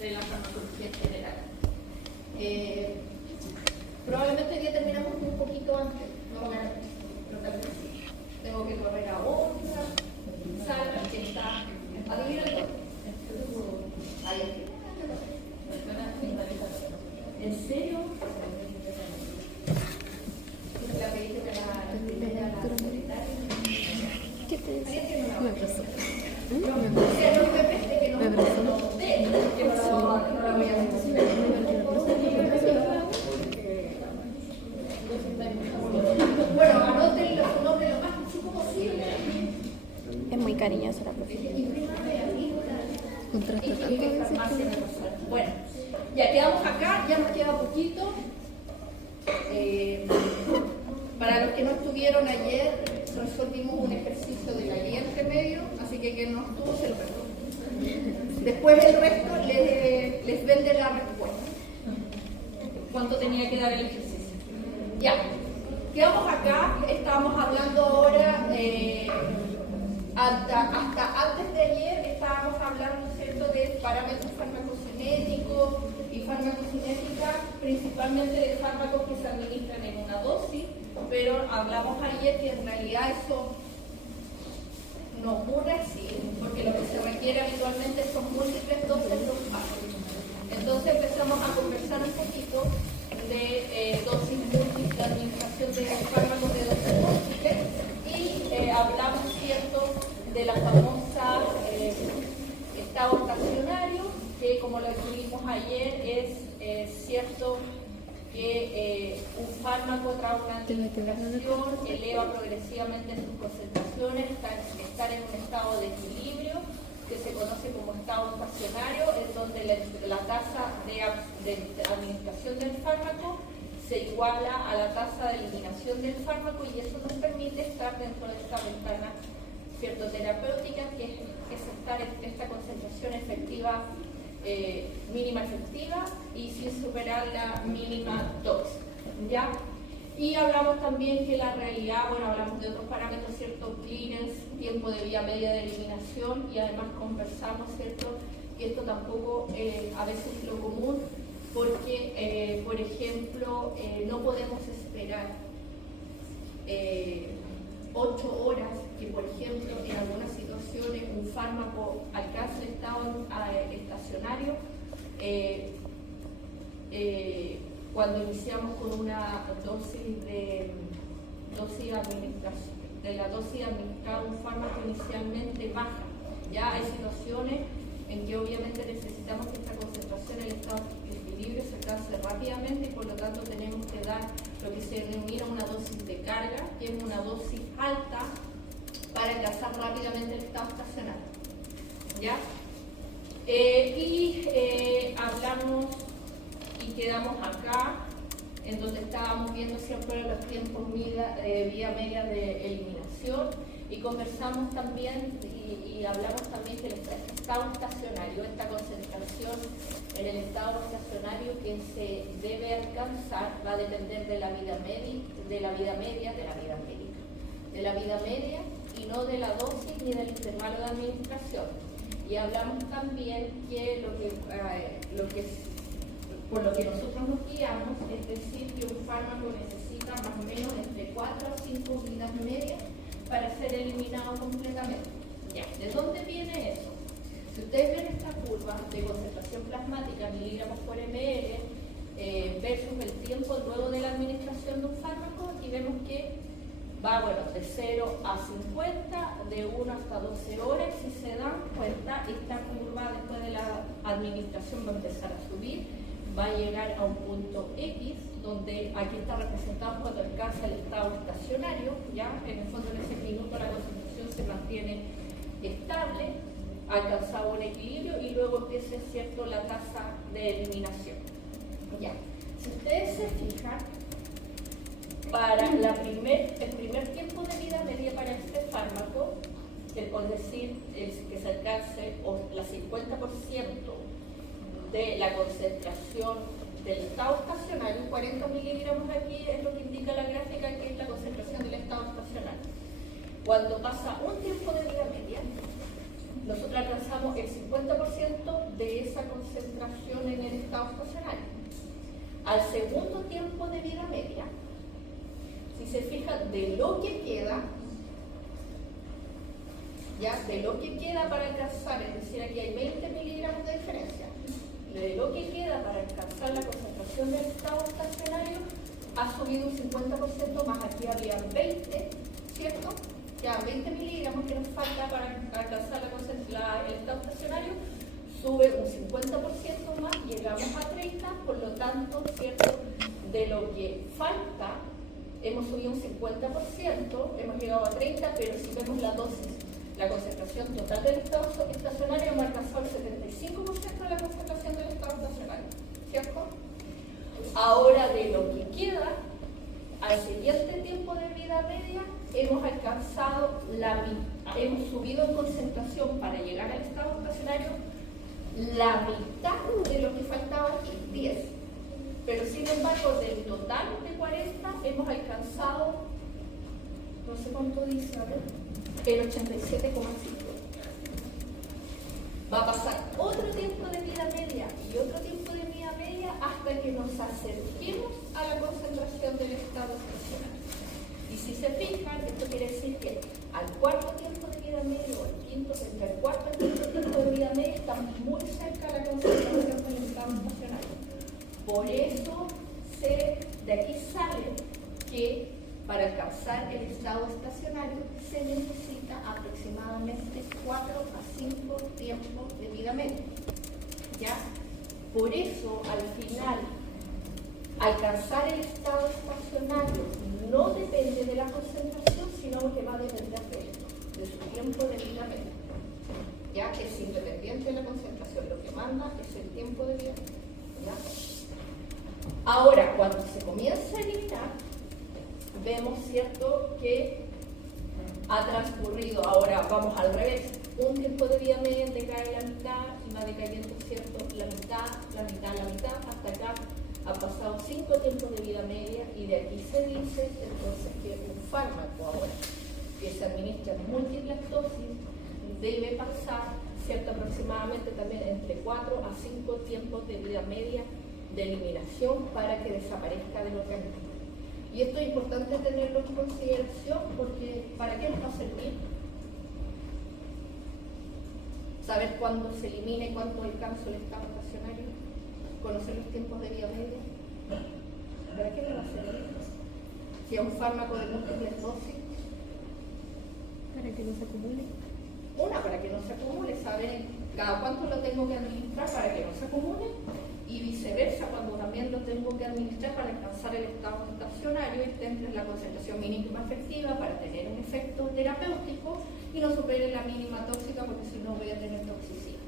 de la farmacología en general. Probablemente hoy día terminamos un poquito antes, no, pero tal vez sí. Tengo que correr a otra sala que está, adivina todo. Ahí aquí. ¿En serio? La pediste de la secretaria. ¿Qué te dice? Me abrazó. Me abrazó. Que no la voy a hacer. Bueno, anoten los nombres lo más chico posible. Es muy cariñosa la profesora. Contrasta tanto a veces. Bueno, ya quedamos acá, ya nos queda poquito. Para los que no estuvieron ayer, resolvimos un ejercicio de la guía entre medio, así que quien no estuvo se lo perdón. Después el resto les vende la respuesta. ¿Cuánto tenía que dar el ejercicio? Ya, quedamos acá, estábamos hablando ahora, hasta antes de ayer estábamos hablando, ¿cierto?, de parámetros farmacocinéticos y farmacocinética, principalmente de fármacos que se administran en una dosis, pero hablamos ayer que en realidad eso no ocurre así, porque lo que se requiere habitualmente son múltiples dosis de un fármaco. Entonces empezamos a conversar un poquito de dosis múltiples, de administración de fármacos de dosis múltiples, y hablamos, ¿cierto?, de la famosa estado estacionario, que como lo describimos ayer es cierto que un fármaco tras una administración eleva progresivamente sus concentraciones, estar en un estado de equilibrio que se conoce como estado estacionario, en donde la tasa de administración del fármaco se iguala a la tasa de eliminación del fármaco, y eso nos permite estar dentro de esta ventana, ¿cierto?, terapéutica, que es estar en esta concentración efectiva, mínima efectiva, y sin superar la mínima tóxica, ¿ya? Y hablamos también que la realidad, bueno, hablamos de otros parámetros, ¿cierto?, clearance, tiempo de vía media de eliminación, y además conversamos, ¿cierto?, que esto tampoco a veces es lo común, porque, por ejemplo, no podemos esperar 8 horas que, por ejemplo, en algunas situaciones un fármaco alcance el estado estacionario cuando iniciamos con una dosis de la dosis administrada un fármaco inicialmente baja. Ya hay situaciones en que obviamente necesitamos que esta concentración en el estado de equilibrio se alcance rápidamente, y por lo tanto tenemos que dar lo que se denomina una dosis de carga, que es una dosis alta para alcanzar rápidamente el estado estacionario. ¿Ya? Hablamos y quedamos acá, en donde estábamos viendo siempre los tiempos vía media de eliminación, y conversamos también y hablamos también que el estado estacionario, esta concentración en el estado estacionario que se debe alcanzar, va a depender de la vida media, y no de la dosis ni del intervalo de administración. Y hablamos también que por lo que nosotros nos guiamos, es decir, que un fármaco necesita más o menos entre 4 a 5 vidas medias para ser eliminado completamente. Ya, ¿de dónde viene eso? Si ustedes ven esta curva de concentración plasmática, miligramos por ml, versus el tiempo luego de la administración de un fármaco, y vemos que va, bueno, de 0 a 50, de 1 hasta 12 horas. Si se dan cuenta, esta curva después de la administración va a empezar a subir, va a llegar a un punto X, donde aquí está representado cuando alcanza el estado estacionario, ya en el fondo en ese minuto la concentración se mantiene estable, ha alcanzado un equilibrio, y luego empieza, ¿cierto?, la tasa de eliminación. Ya, si ustedes se fijan, para el primer tiempo de vida media para este fármaco, por decir que se alcance la 50% de la concentración del estado estacionario, 40 miligramos aquí es lo que indica la gráfica, que es la concentración del estado estacionario. Cuando pasa un tiempo de vida media, nosotros alcanzamos el 50% de esa concentración en el estado estacionario. Al segundo tiempo de vida media, si se fija, de lo que queda, ya, de lo que queda para alcanzar, es decir, aquí hay 20 miligramos de diferencia, de lo que queda para alcanzar la concentración del estado estacionario, ha subido un 50% más, aquí había 20, ¿cierto? Ya 20 miligramos que nos falta para alcanzar el estado estacionario, sube un 50% más, llegamos a 30, por lo tanto, ¿cierto? De lo que falta, hemos subido un 50%, hemos llegado a 30, pero si vemos la dosis, la concentración total del estado estacionario, hemos alcanzado el 75% de la concentración del estado estacionario, ¿cierto? Ahora, de lo que queda, al siguiente tiempo de vida media, hemos alcanzado hemos subido en concentración para llegar al estado estacionario la mitad de lo que faltaba aquí, 10. Pero sin embargo, del total de 40 hemos alcanzado, no sé cuánto dice, a ver, el 87,5. Va a pasar otro tiempo de vida media y otro tiempo de vida media hasta que nos acerquemos a la concentración del estado estacionario. Y si se fijan, esto quiere decir que al cuarto tiempo de vida media o al quinto, entre el cuarto y el quinto tiempo de vida media estamos muy cerca de la concentración del estado estacionario. Por eso de aquí sale que para alcanzar el estado estacionario se necesita aproximadamente 4 a 5 tiempos de vida media. ¿Ya? Por eso, al final, alcanzar el estado estacionario no depende de la concentración, sino que va a depender de su tiempo de vida media. Ya que es independiente de la concentración, lo que manda es el tiempo de vida media. ¿Ya? Ahora, cuando se comienza a eliminar, vemos, ¿cierto?, que ha transcurrido, ahora vamos al revés, un tiempo de vida media decae la mitad y va decayendo, ¿cierto?, la mitad, hasta acá ha pasado 5 tiempos de vida media y de aquí se dice entonces que un fármaco ahora que se administra en múltiples dosis debe pasar, ¿cierto?, aproximadamente también entre 4 a 5 tiempos de vida media de eliminación para que desaparezca del organismo. Y esto es importante tenerlo en consideración porque ¿para qué nos va a servir? Saber cuándo se elimina y cuándo alcanza el estado estacionario, conocer los tiempos de vida media. ¿Para qué nos va a servir? Si es un fármaco de múltiples dosis. Para que no se acumule. Una, para que no se acumule, saber cada cuánto lo tengo que administrar para que no se acumule. Y viceversa, cuando también lo tengo que administrar para alcanzar el estado estacionario y esté entre la concentración mínima efectiva para tener un efecto terapéutico y no supere la mínima tóxica porque si no voy a tener toxicidad.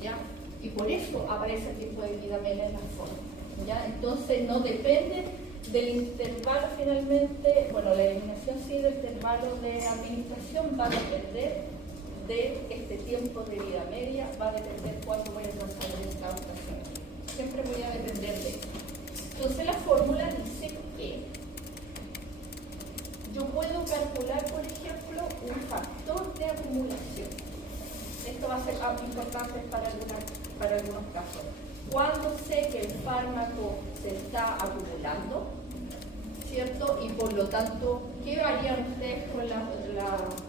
¿Ya? Y por eso aparece el tiempo de vida media en la forma. ¿Ya? Entonces no depende del intervalo finalmente, bueno, la eliminación sí del intervalo de administración va a depender de este tiempo de vida media, va a depender cuánto voy a alcanzar el estado estacionario. Siempre voy a depender de eso. Entonces la fórmula dice que yo puedo calcular, por ejemplo, un factor de acumulación. Esto va a ser importante para algunos casos. Cuando sé que el fármaco se está acumulando, ¿cierto? Y por lo tanto, ¿qué harían ustedes con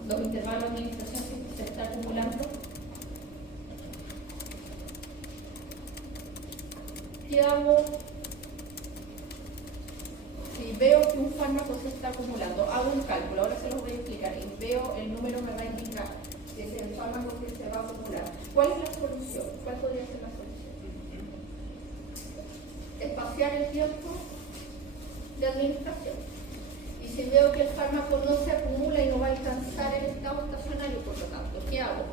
los intervalos de administración que se está acumulando? ¿Qué hago si veo que un fármaco se está acumulando? Hago un cálculo, ahora se los voy a explicar y veo el número me va a indicar que es el fármaco que se va a acumular. ¿Cuál es la solución? ¿Cuál podría ser la solución? Espaciar el tiempo de administración. Y si veo que el fármaco no se acumula y no va a alcanzar el estado estacionario, por lo tanto, ¿qué hago?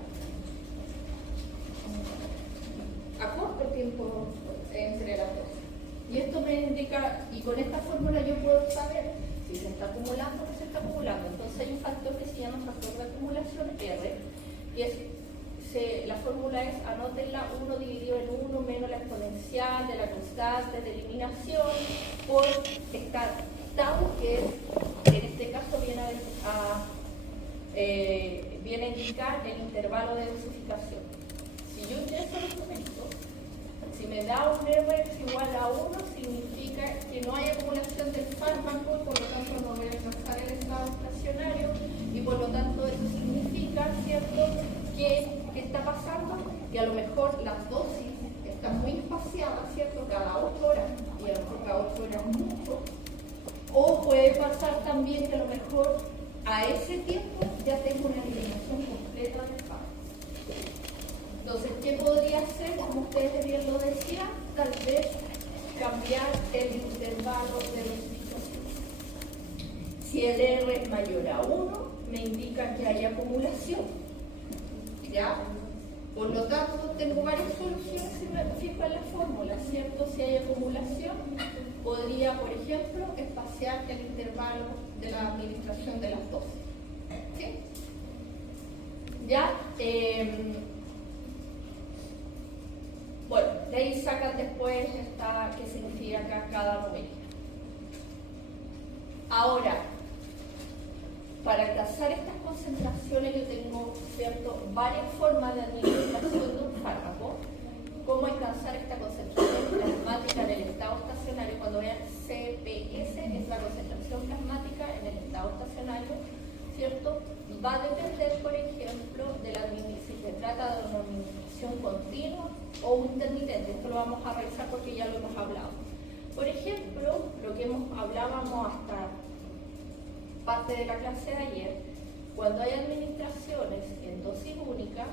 Acorto el tiempo entre las dos. Y esto me indica, y con esta fórmula yo puedo saber si se está acumulando o no se está acumulando. Entonces hay un factor que se llama factor de acumulación R, y la fórmula es, anótenla, 1 dividido en 1 menos la exponencial de la constante de eliminación por esta tau, que en este caso viene a indicar el intervalo de dosificación. Si yo ingreso los documentos, que a lo mejor las dosis están muy espaciadas, ¿cierto? Cada 8 horas, y a lo mejor cada 8 horas es mucho. O puede pasar también que a lo mejor a ese tiempo ya tengo una eliminación completa del fármaco. Entonces, ¿qué podría hacer? Como ustedes bien lo decían, tal vez cambiar el intervalo de dosificación. Si el R es mayor a 1, me indica que hay acumulación. ¿Ya? Por lo tanto, tengo varias soluciones si me fijo en la fórmula, ¿cierto? Si hay acumulación, podría, por ejemplo, espaciar el intervalo de la administración de las dosis. ¿Sí? ¿Ya? Bueno, de ahí sacan después qué significa acá cada numerito. Ahora, para alcanzar estas concentraciones yo tengo, ¿cierto?, varias formas de administración de un fármaco. ¿Cómo alcanzar esta concentración plasmática en el estado estacionario? Cuando vean CPS, es la concentración plasmática en el estado estacionario, ¿cierto? Va a depender, por ejemplo, de si se trata de una administración continua o intermitente. Esto lo vamos a revisar porque ya lo hemos hablado. Por ejemplo, lo que hablábamos hasta parte de la clase de ayer, cuando hay administraciones en dosis única,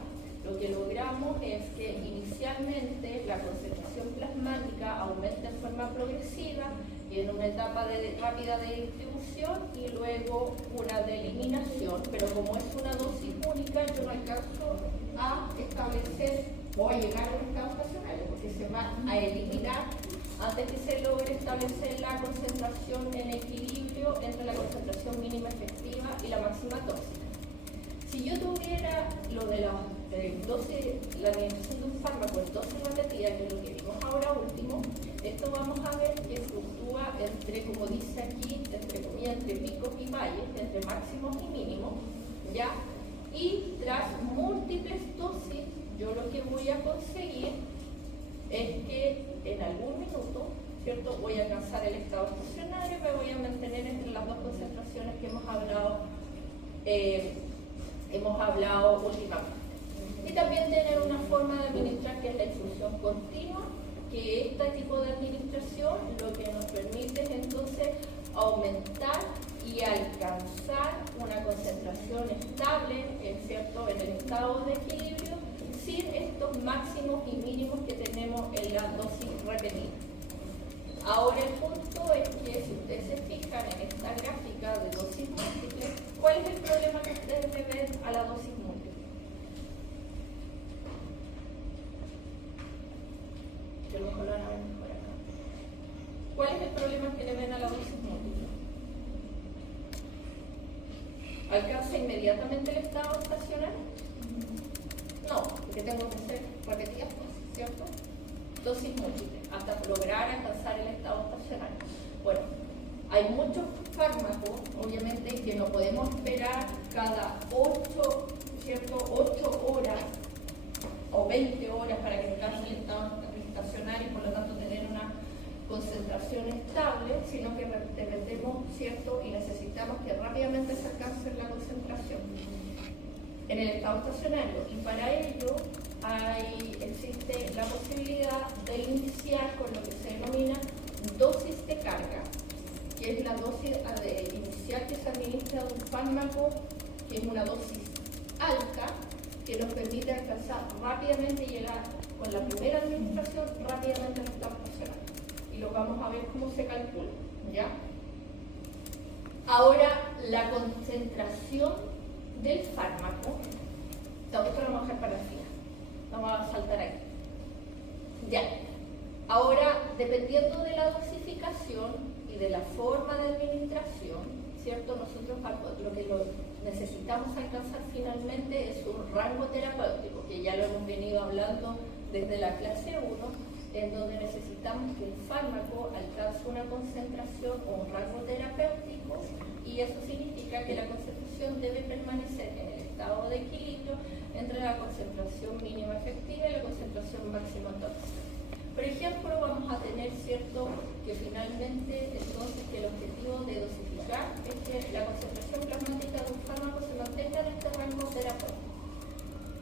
lo que logramos es que inicialmente la concentración plasmática aumenta en forma progresiva y en una etapa rápida de distribución y luego una de eliminación, pero como es una dosis única, yo no alcanzo a establecer o a llegar a un estado estacionario, porque se va a eliminar antes que se logre establecer la concentración en equilibrio entre la concentración mínima efectiva y la máxima tóxica. Si yo tuviera lo de la administración de un fármaco en dosis repetida, que es lo que vimos ahora último, esto vamos a ver que fluctúa entre, como dice aquí, entre comillas, entre picos y valles, entre máximos y mínimos, ¿ya? Y tras múltiples dosis, yo lo que voy a conseguir es que en algún minuto, ¿cierto?, voy a alcanzar el estado estacionario y me voy a mantener entre las dos concentraciones que hemos hablado últimamente. Y también tener una forma de administrar que es la infusión continua, que este tipo de administración lo que nos permite es entonces aumentar y alcanzar una concentración estable, ¿cierto?, en el estado de equilibrio, sin estos máximos y mínimos que tenemos en la dosis repetida. Ahora el punto es que si ustedes se fijan en esta gráfica de dosis múltiples, ¿cuál es el problema que ustedes le ven a la dosis múltiple? Yo lo mejor lo van a ver mejor acá. ¿Cuál es el problema que le ven a la dosis múltiple? ¿Alcanza inmediatamente el estado estacionario? No, porque tengo que hacer repetidas dosis, ¿cierto? Dosis múltiples, hasta lograr alcanzar el estado estacionario. Bueno, hay muchos fármacos, obviamente, que no podemos esperar cada 8 horas o 20 horas para que alcance el estado estacionario y por lo tanto tener una concentración estable, sino que dependemos, ¿cierto?, y necesitamos que rápidamente se alcance la concentración en el estado estacionario, y para ello existe la posibilidad de iniciar con lo que se denomina dosis de carga, que es la dosis inicial que se administra de un fármaco, que es una dosis alta, que nos permite alcanzar rápidamente y llegar con la primera administración rápidamente al estado estacionario. Y lo vamos a ver cómo se calcula, ¿ya? Ahora, la concentración del fármaco, esto lo vamos a dejar para el final, vamos a saltar aquí. Ya, ahora dependiendo de la dosificación y de la forma de administración, ¿cierto? Nosotros lo que necesitamos alcanzar finalmente es un rango terapéutico, que ya lo hemos venido hablando desde la clase 1, en donde necesitamos que el fármaco alcance una concentración o un rango terapéutico, y eso significa que la concentración debe permanecer en el estado de equilibrio entre la concentración mínima efectiva y la concentración máxima tóxica. Por ejemplo, vamos a tener, ¿cierto?, que finalmente entonces que el objetivo de dosificar es que la concentración plasmática de un fármaco se mantenga en este rango terapéutico.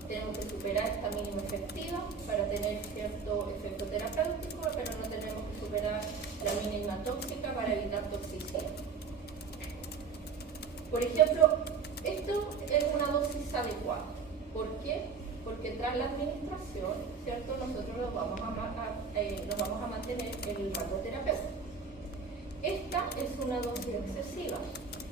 tenemos que superar esta mínima efectiva para tener cierto efecto terapéutico, pero no tenemos que superar la mínima tóxica para evitar toxicidad. Por ejemplo, esto es una dosis adecuada. ¿Por qué? Porque tras la administración, ¿cierto? Nosotros nos vamos a mantener en el rango terapéutico. Esta es una dosis excesiva,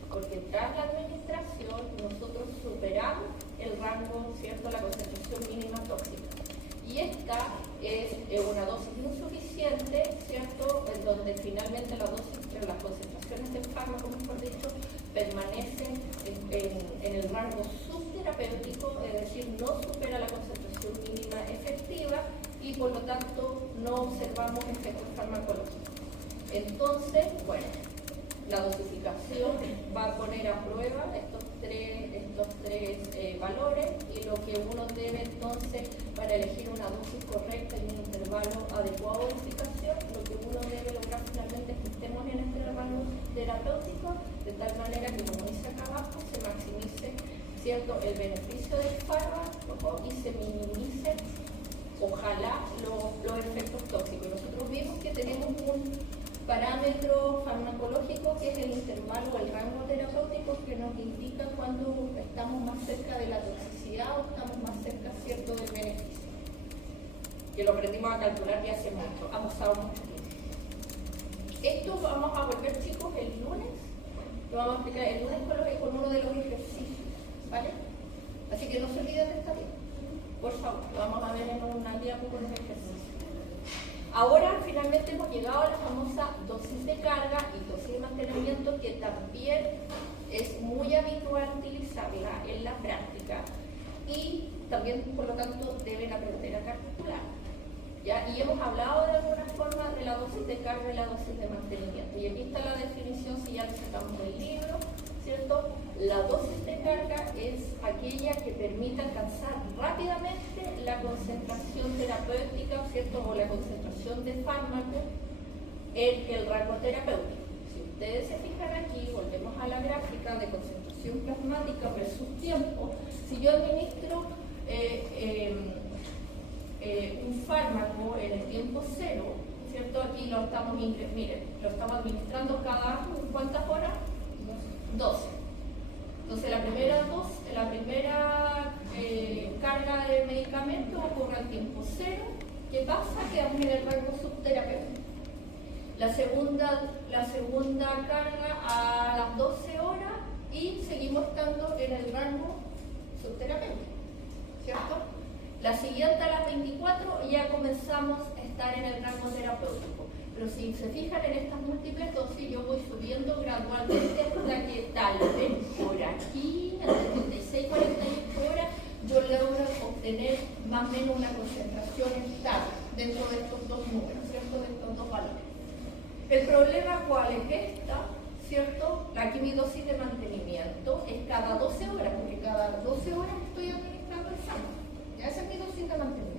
porque tras la administración nosotros superamos el rango, ¿cierto?, la concentración mínima tóxica. Y esta es una dosis insuficiente, ¿cierto?, en donde finalmente las concentraciones del fármaco, mejor dicho, permanecen en el rango subterapéutico, es decir, no supera la concentración mínima efectiva y por lo tanto no observamos efectos farmacológicos. Entonces, bueno, la dosificación va a poner a prueba estos tres valores y lo que uno debe entonces, para elegir una dosis correcta y un intervalo adecuado de dosificación, lo que uno debe lograr finalmente es que estemos en este rango terapéutico, de tal manera que, como dice acá abajo, se maximice, ¿cierto?, el beneficio del fármaco y se minimice, ojalá, los efectos tóxicos. Nosotros vimos que tenemos un parámetro farmacológico que es el intervalo o el rango terapéutico que nos indica cuando estamos más cerca de la toxicidad o estamos más cerca, ¿cierto?, del beneficio. Que lo aprendimos a calcular ya hace mucho, ha pasado mucho tiempo. Esto vamos a volver, chicos, el lunes. Lo vamos a explicar el lunes con uno de los ejercicios, ¿vale? Así que no se olviden de esta guía, por favor. Lo vamos a ver en una guía con los ejercicios. Ahora finalmente hemos llegado a la famosa dosis de carga y dosis de mantenimiento, que también es muy habitual utilizarla en la práctica y también, por lo tanto, deben aprender a calcular. ¿Ya? Y hemos hablado de alguna forma de la dosis de carga y la dosis de mantenimiento. Y aquí está la definición, si ya lo sacamos del libro, ¿cierto? La dosis de carga es aquella que permite alcanzar rápidamente la concentración terapéutica, ¿cierto?, o la concentración de fármaco en el rango terapéutico. Si ustedes se fijan aquí, volvemos a la gráfica de concentración plasmática versus tiempo. Si yo administro un fármaco en el tiempo cero, ¿cierto? Aquí lo estamos, miren, lo estamos administrando cada ¿cuántas horas? 12. Entonces la primera carga de medicamento ocurre al tiempo cero. ¿Qué pasa? Quedamos en el rango subterapéutico. La segunda carga a las 12 horas y seguimos estando en el rango subterapéutico, ¿cierto? La siguiente a las 24 ya comenzamos a estar en el rango terapéutico. Pero si se fijan en estas múltiples dosis, yo voy subiendo gradualmente hasta que tal vez por aquí, a 36, 48 horas, yo logro obtener más o menos una concentración estable dentro de estos dos números, ¿cierto?, de estos dos valores. El problema, ¿cuál es esta? ¿Cierto? Aquí mi dosis de mantenimiento es cada 12 horas, porque cada 12 horas estoy administrando el fármaco. Ya esa es mi dosis de mantenimiento.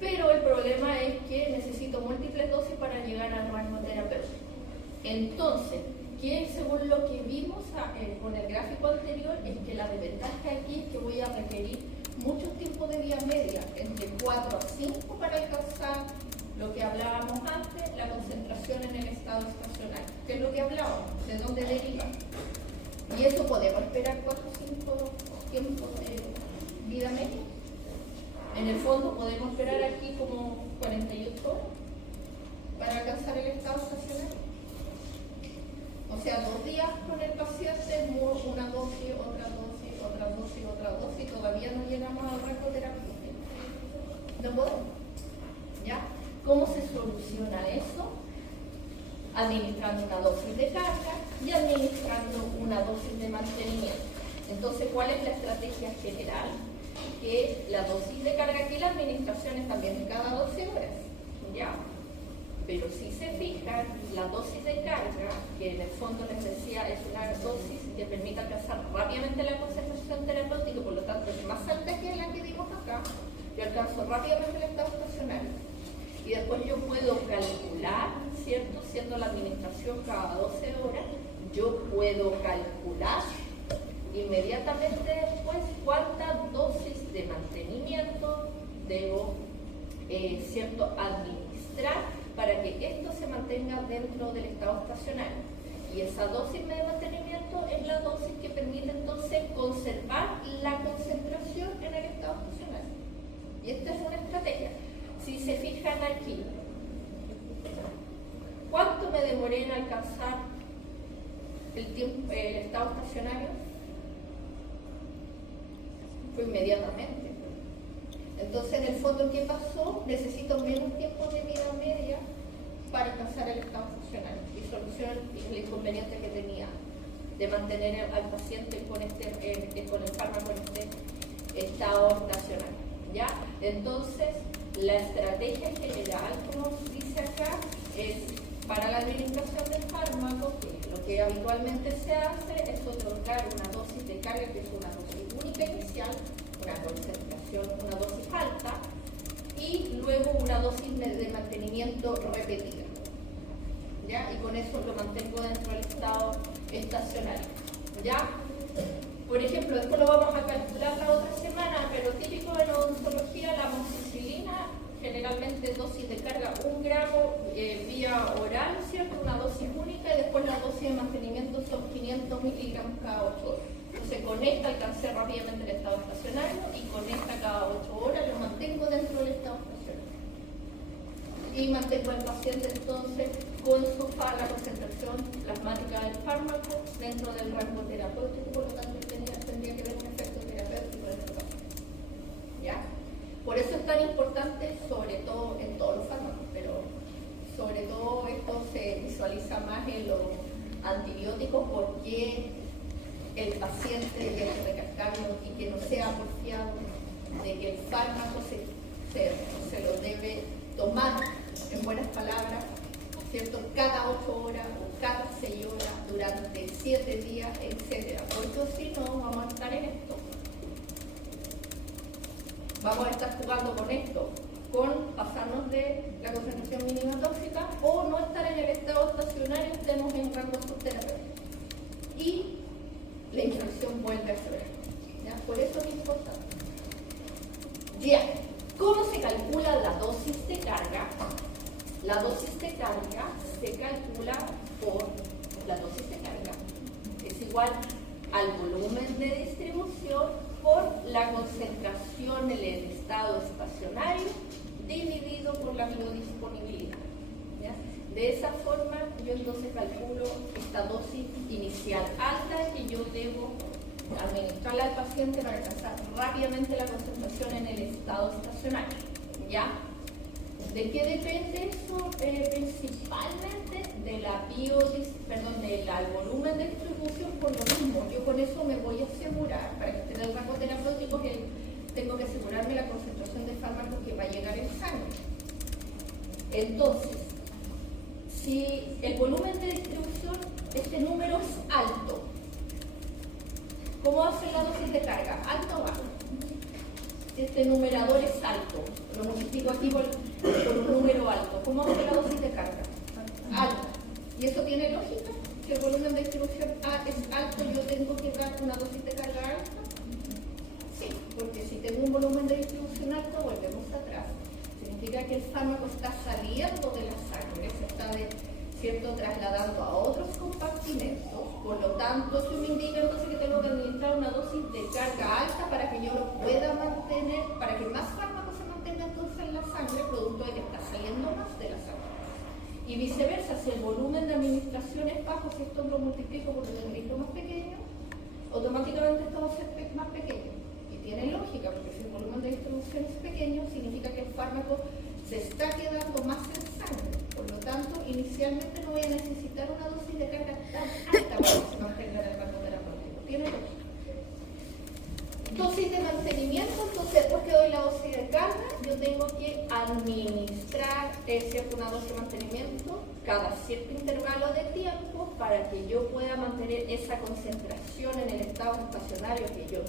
Pero el problema es que necesito múltiples dosis para llegar al rango terapéutico. Entonces, que según lo que vimos con el gráfico anterior, es que la desventaja aquí es que voy a requerir muchos tiempos de vía media, entre 4 a 5 para alcanzar lo que hablábamos antes, la concentración en el estado estacionario. ¿Qué es lo que hablábamos? ¿De dónde deriva? Y eso podemos esperar 4 o 5 tiempos de vida media. En el fondo podemos esperar aquí como 48 horas para alcanzar el estado estacionario. O sea, 2 días con el paciente, una dosis, otra dosis, otra dosis, otra dosis, y todavía no llegamos al rango terapéutico. No podemos. ¿Ya? ¿Cómo se soluciona eso? Administrando una dosis de carga y administrando una dosis de mantenimiento. Entonces, ¿cuál es la estrategia general? Que la dosis de carga aquí, la administración es también cada 12 horas, ¿ya? Pero si se fijan, la dosis de carga, que en el fondo les decía es una dosis que permite alcanzar rápidamente la concentración terapéutica, por lo tanto es más alta que la que dimos acá, yo alcanzo rápidamente el estado estacionario. Y después yo puedo calcular, ¿cierto? Siendo la administración cada 12 horas, yo puedo calcular inmediatamente después cuántas dosis de mantenimiento debo administrar para que esto se mantenga dentro del estado estacionario. Y esa dosis de mantenimiento es la dosis que permite entonces conservar la concentración en el estado estacionario. Y esta es una estrategia. Si se fijan aquí, ¿cuánto me demoré en alcanzar el estado estacionario? Fue inmediatamente. Entonces, en el fondo, ¿qué pasó? Necesito menos tiempo de vida media para alcanzar el estado estacionario y solucionar el inconveniente que tenía de mantener al paciente con el fármaco en este estado estacionario. ¿Ya? Entonces, la estrategia general, como dice acá, es para la administración del fármaco, que lo que habitualmente se hace es otorgar una dosis de carga, que es una dosis única inicial, una concentración, una dosis alta, y luego una dosis de mantenimiento repetida. ¿Ya? Y con eso lo mantengo dentro del estado estacionario. ¿Ya? Por ejemplo, esto lo vamos a calcular la otra semana, pero típico de la odontología, la amoxicilina, generalmente dosis de carga 1 gramo vía oral, ¿cierto? Una dosis única, y después la dosis de mantenimiento son 500 miligramos cada 8 horas. Entonces con esta alcancé rápidamente el estado estacionario y con esta cada 8 horas lo mantengo dentro del estado estacionario. Y mantengo al paciente entonces con la concentración plasmática del fármaco dentro del rango terapéutico, por lo tanto tendría que haber un efecto terapéutico en el paciente. ¿Ya? Por eso es tan importante, sobre todo en todos los fármacos, pero sobre todo esto se visualiza más en los antibióticos, porque el paciente debe recalcarlo y que no sea porfiado de que el fármaco se lo debe tomar, en buenas palabras, ¿cierto? Cada 8 horas o cada 6 horas durante 7 días, etc. Porque si no, vamos a estar en esto. Vamos a estar jugando con esto, con pasarnos de la concentración mínima tóxica o no estar en el estado estacionario, estemos en rango subterapéutico. Y la infección vuelve a ser. ¿Ya? Por eso es importante. Ya, ¿cómo se calcula la dosis de carga? La dosis de carga se calcula por la dosis de carga. Es igual al volumen de distribución por la concentración en el estado estacionario dividido por la biodisponibilidad. ¿Ya? De esa forma yo entonces calculo esta dosis inicial alta que yo debo administrarle al paciente para alcanzar rápidamente la concentración en el estado estacionario. ¿Ya? ¿De qué depende eso? Principalmente de del volumen de distribución, por lo mismo. Yo con eso me voy a asegurar, para que esté en el rango terapéutico, que tengo que asegurarme la concentración de fármaco que va a llegar en sangre. Entonces, si el volumen de distribución, este número es alto, ¿cómo hace la dosis de carga? ¿Alto o bajo? Este numerador es alto, lo multiplico aquí por un número alto. ¿Cómo hace la dosis de carga? Alta. ¿Y eso tiene lógica? Si el volumen de distribución es alto, ¿yo tengo que dar una dosis de carga alta? Sí, porque si tengo un volumen de distribución alto, volvemos atrás. Significa que el fármaco está saliendo de la sangre, se está trasladando a otros compartimentos. Por lo tanto, eso me indica entonces que tengo que administrar una dosis de carga alta para que yo lo pueda mantener, para que más fármaco se mantenga entonces en la sangre, producto de que está saliendo más de la sangre. Y viceversa, si el volumen de administración es bajo, si esto lo multiplico por el número más pequeño, automáticamente esto va a ser más pequeño. Y tiene lógica, porque si el volumen de distribución es pequeño, significa que el fármaco se está quedando más en sangre. Por lo tanto, inicialmente no voy a necesitar una dosis de carga tan alta para que se mantenga en el rango terapéutico. Tiene lógica. Dosis de mantenimiento, entonces después que doy la dosis de carga, yo tengo que administrar una dosis de mantenimiento cada cierto intervalo de tiempo para que yo pueda mantener esa concentración en el estado estacionario que yo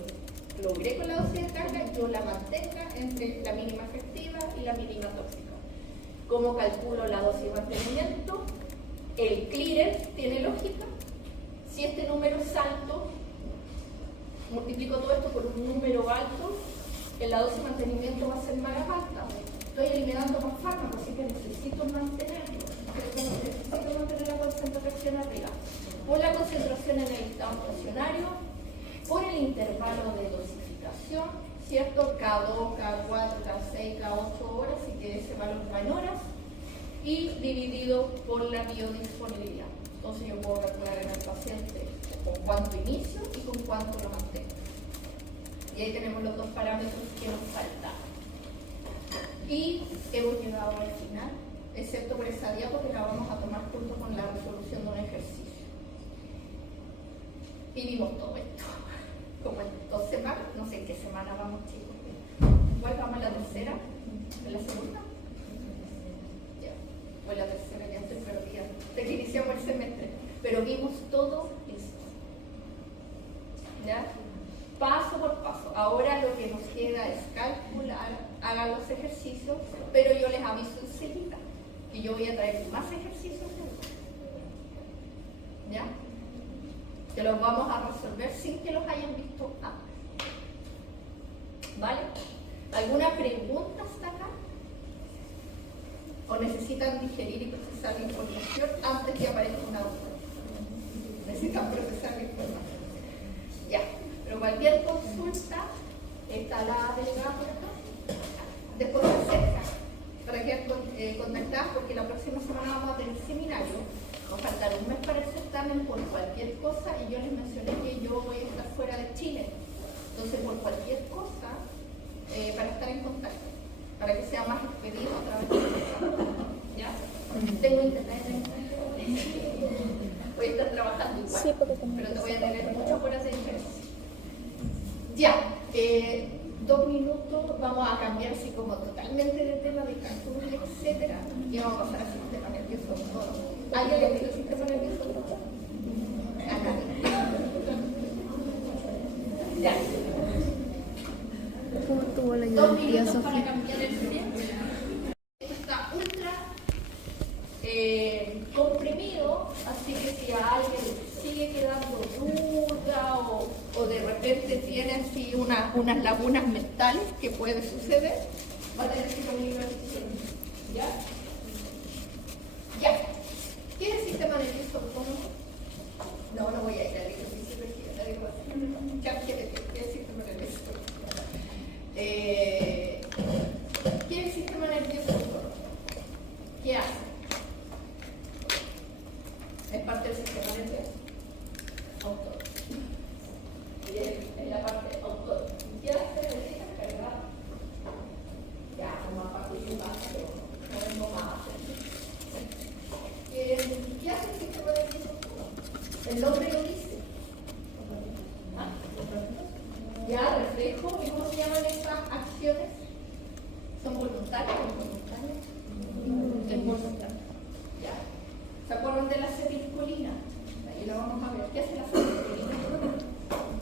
logré con la dosis de carga, yo la mantenga entre la mínima efectiva y la mínima tóxica. ¿Cómo calculo la dosis de mantenimiento? El clearance tiene lógica. Si este número es alto, multiplico todo esto por un número alto, la dosis de mantenimiento va a ser más alta. Estoy eliminando más fármacos, así que necesito mantenerlo. Necesito mantener la concentración arriba. Por la concentración en el estado estacionario, por el intervalo de dosificación, ¿cierto? K2, K4, K6, K8 horas, así que ese valor va en horas, y dividido por la biodisponibilidad. Entonces yo puedo calcular en el paciente con cuánto inicio y con cuánto lo mantengo. Y ahí tenemos los dos parámetros que nos faltan. Y hemos llegado al final, excepto por esa diapo que la vamos a tomar junto con la resolución de un ejercicio. Y vimos todo esto. Como en 2 semanas, no sé en qué semana vamos, chicos. ¿Cuál vamos a la tercera? ¿En la segunda? Ya, o en la tercera, ya estoy perdida. De que iniciamos el semestre. Pero vimos todo esto. ¿Ya? Paso por paso. Ahora lo que nos queda es calcular, hagan los ejercicios, pero yo les aviso enseguida que yo voy a traer más ejercicios de eso. ¿Ya? Que los vamos a resolver sin que los hayan visto antes. ¿Vale? ¿Alguna pregunta hasta acá? ¿O necesitan digerir y procesar la información antes que aparezca una duda? Necesitan procesar la información. Ya. Pero cualquier consulta está la delegada por acá. Después se acerca para que contactadas, porque la próxima semana vamos a tener seminario. Nos faltará un mes para el certamen por cualquier cosa, y yo les mencioné que yo voy a estar fuera de Chile. Entonces, por cualquier cosa, para estar en contacto, para que sea más expedito a través de ¿ya? Tengo internet en voy a estar trabajando igual, sí, pero te voy a tener muchas horas de diferencia. Ya, 2 minutos, vamos a cambiar así como totalmente de tema de cálculo, etcétera, y vamos a pasar al sistema nervioso autónomo. ¿Alguien le pide el sistema nervioso autónomo? Acá. Ya. ¿Cómo tuvo la 2 ayuda, minutos para Sofía? cambiar el cerebro. Esto está ultra comprimido, así que si a alguien sigue quedando duda o de repente tiene así unas lagunas mentales, que puede suceder, va a tener que comunicar. ¿Ya? Ya. ¿Qué es el sistema nervioso autónomo? No voy a ir al libro físico, ya digo así. Ya, ¿qué es el sistema nervioso autónomo? ¿Qué es el sistema nervioso autónomo? ¿Qué hace? Es parte del sistema nervioso autónomo. Y es la parte autónoma. ¿Qué hace? Necesita cargar. Ya, como participar, pero no vengo más a hacer. ¿Qué hace el sistema nervioso autónomo? El nombre lo dice. ¿Ah? Ya, reflejo. ¿Y cómo se llaman esas acciones? ¿Son voluntarias o involuntarias? Involuntarias. ¿Ya? ¿Se acuerdan de la acetilcolina? Ahí lo vamos a ver. ¿Qué hace la acetilcolina?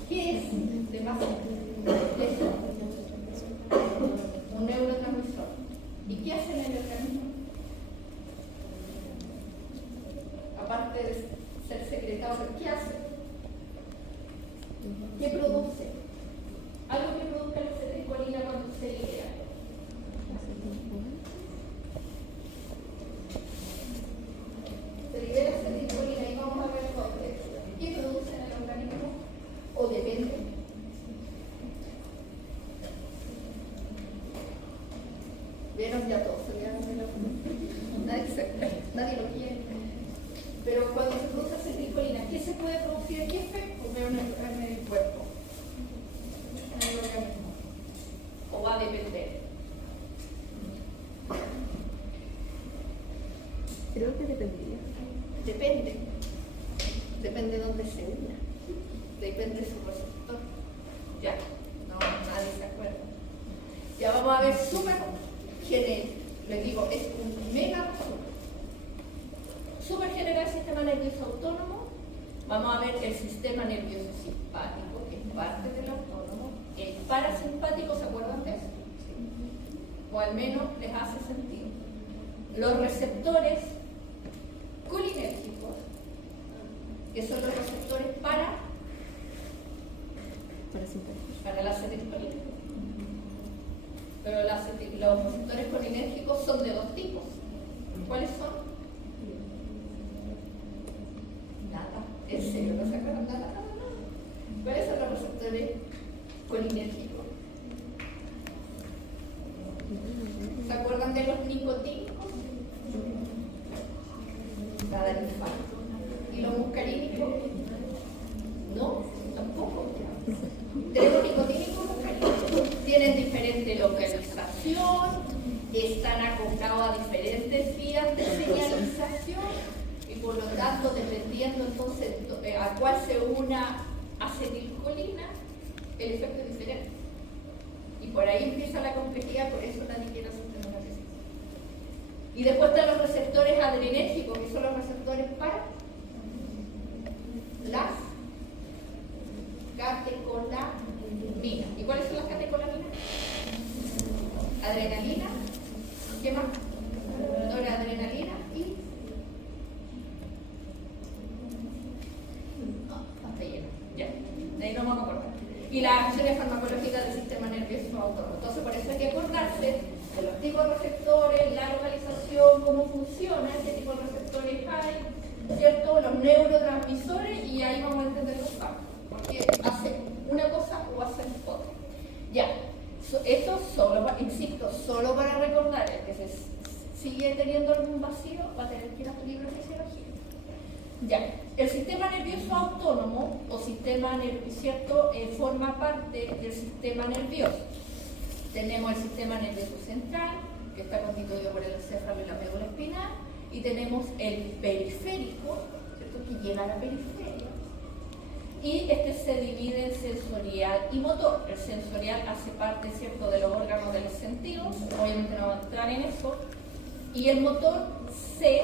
¿Qué es? De más. Es un neurotransmisor. ¿Y qué hace en el organismo? Aparte de ser secretado, ¿qué hace? ¿Qué produce? Algo que produzca la acetilcolina cuando se libera. Se libera acetilcolina y vamos a ver qué produce en el organismo, o depende. Vieron ya todos, nadie lo quiere. Pero cuando se produce acetilcolina, ¿qué se puede producir? ¿Qué efecto en el cuerpo? En el organismo. ¿O va a depender? Creo que dependería. Depende. Depende de dónde se una. Depende de su receptor. Ya. No, nadie se acuerda. Ya vamos a ver súper genérico. Les digo, es un mega resumen. Súper general sistema nervioso autónomo. Vamos a ver el sistema nervioso simpático, que es parte del autónomo. El parasimpático, ¿se acuerdan de eso? O al menos les hace sentido. Los receptores colinérgicos, que son los receptores Parasimpático. para el acetilcolínico. Pero los receptores colinérgicos son de dos tipos. ¿Cuáles son? Nada. ¿En serio? ¿No se acuerdan nada? ¿Cuáles son los receptores colinérgicos? ¿Se acuerdan de los nicotínicos? Nada de infarto. ¿Y los muscarínicos? No, tampoco. Tenemos nicotínicos y muscarínicos. Tienen diferente localización, están acoplados a diferentes vías de señalización y por lo tanto, dependiendo entonces a cuál se una acetilcolina, el efecto es diferente. Y por ahí empieza la complejidad, por eso nadie quiere hacer termonación. Y después están los receptores adrenérgicos, que son los receptores para las catecolaminas. ¿Y cuáles son las catecolaminas? Adrenalina, ¿qué más? Noradrenalina y hasta lleno, ya, de ahí no vamos a acordar. Y las acciones farmacológicas del sistema nervioso autónomo. Entonces, por eso hay que acordarse de los tipos de receptores, la localización, cómo funciona, qué tipo de receptores hay, ¿cierto? Los neurotransmisores, y ahí vamos a entender los fármacos, porque hacen una cosa o hacen otra. Ya, esto solo, insisto, solo para recordar, el que se sigue teniendo algún vacío va a tener que ir a tu libro de fisiología. Ya, el sistema nervioso autónomo o sistema nervioso, ¿cierto? Forma parte del sistema nervioso. Tenemos el sistema nervioso central, que está constituido por el encéfalo y la médula espinal, y tenemos el periférico, ¿cierto? Que llega a la periferia. Y este se divide en sensorial y motor. El sensorial hace parte, ¿cierto?, de los órganos de los sentidos, obviamente no vamos a entrar en eso, y el motor se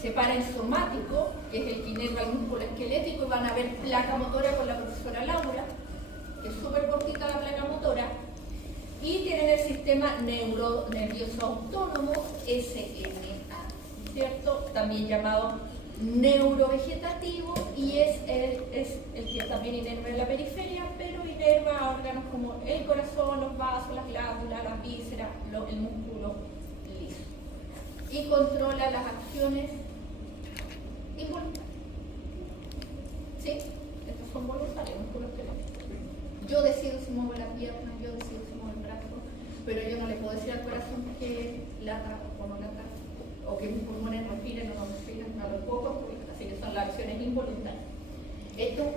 separa en somático, que es el que inerva el músculo esquelético, y van a ver placa motora con la profesora Laura, que es súper cortita la placa motora, y tienen el sistema nervioso autónomo, SMA, ¿cierto?, también llamado neurovegetativo, y es el que también inerva en la periferia, pero inerva a órganos como el corazón, los vasos, las glándulas, las vísceras, el músculo liso, y controla las acciones involuntarias. ¿Sí? Estos son voluntarios, músculos esqueléticos. Yo decido si muevo la pierna, yo decido si muevo el brazo, pero yo no le puedo decir al corazón que lata o no lata, o que mis pulmones respiren o no respiren, no lo puedo controlar, así que son las acciones involuntarias. Esto es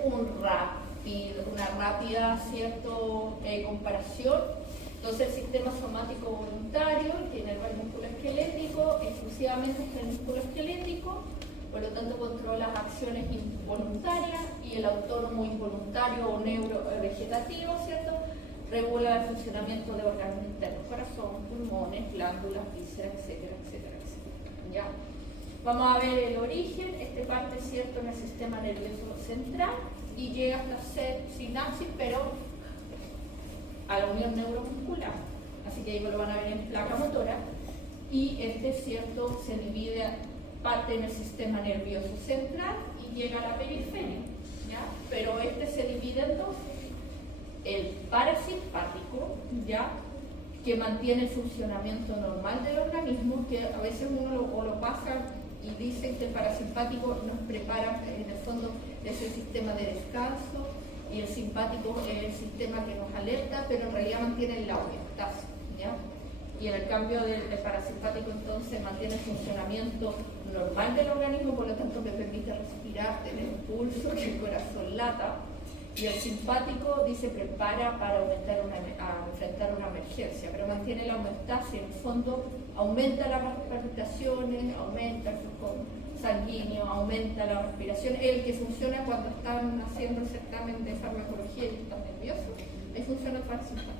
una rápida, ¿cierto?, comparación. Entonces, el sistema somático voluntario tiene el músculo esquelético, exclusivamente es el músculo esquelético, por lo tanto controla las acciones involuntarias, y el autónomo involuntario o neurovegetativo, ¿cierto?, regula el funcionamiento de órganos internos, corazón, pulmones, glándulas, vísceras, etcétera, etcétera, etcétera. ¿Ya? Vamos a ver el origen. Este parte, ¿cierto?, en el sistema nervioso central y llega hasta ser sinapsis, pero a la unión neuromuscular. Así que ahí lo van a ver en placa motora. Y este, ¿cierto?, se divide parte en el sistema nervioso central y llega a la periferia. ¿Ya? Pero este se divide en dos. El parasimpático, ¿ya?, que mantiene el funcionamiento normal del organismo, que a veces uno lo pasa y dicen que el parasimpático nos prepara, en el fondo es el sistema de descanso, y el simpático es el sistema que nos alerta, pero en realidad mantiene la homeostasis, ¿ya? Y en el cambio del parasimpático entonces mantiene el funcionamiento normal del organismo, por lo tanto me permite respirar, tener un pulso, que el corazón lata. Y el simpático dice prepara para enfrentar una emergencia, pero mantiene la homeostasis, en el fondo aumenta las palpitaciones, aumenta el flujo sanguíneo, aumenta la respiración. El que funciona cuando están haciendo el certamen de farmacología y están nerviosos, ahí funciona el parasimpático,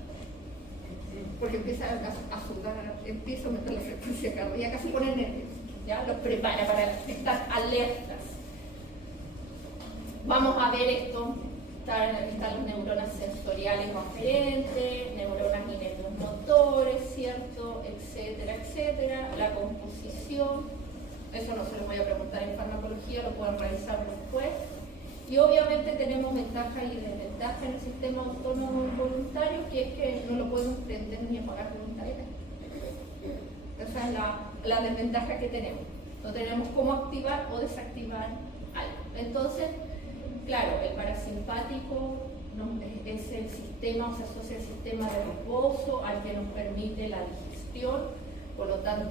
porque empieza a sudar, empieza a aumentar la frecuencia cardíaca, se pone nervioso, ¿ya? Los prepara para estar alertas. Vamos a ver esto. Están las neuronas sensoriales o aferentes, neuronas y nervios motores, ¿cierto?, etcétera, etcétera. La composición, eso no se lo voy a preguntar en farmacología, lo pueden realizar después. Y obviamente tenemos ventajas y desventajas en el sistema autónomo involuntario, que es que no lo podemos prender ni apagar voluntariamente. Esa es la desventaja que tenemos. No tenemos cómo activar o desactivar algo. Entonces, claro, el parasimpático es el sistema, o se asocia al sistema de reposo, al que nos permite la digestión, por lo tanto,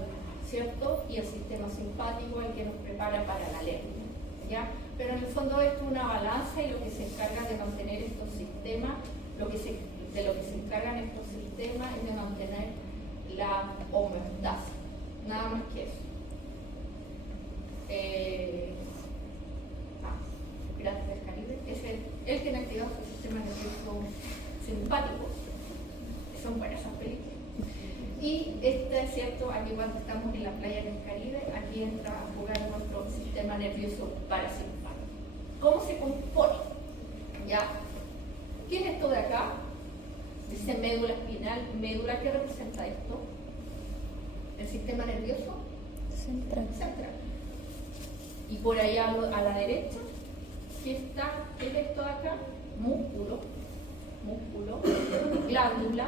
¿cierto? Y el sistema simpático, el que nos prepara para la alergia, ¿ya? Pero en el fondo esto es una balanza y lo que se encarga de mantener estos sistemas, de lo que se encargan estos sistemas es de mantener la homeostasis, nada más que eso. Piratas del Caribe, él tiene activado su sistema nervioso simpático. Son buenas esas películas. Y este es cierto, aquí cuando estamos en la playa del Caribe, aquí entra a jugar nuestro sistema nervioso parasimpático. ¿Cómo se compone? ¿Ya? ¿Qué es esto de acá? Dice médula espinal. ¿Médula qué representa esto? El sistema nervioso central. Y por ahí a la derecha, ¿qué es esto de acá? Músculo, glándula,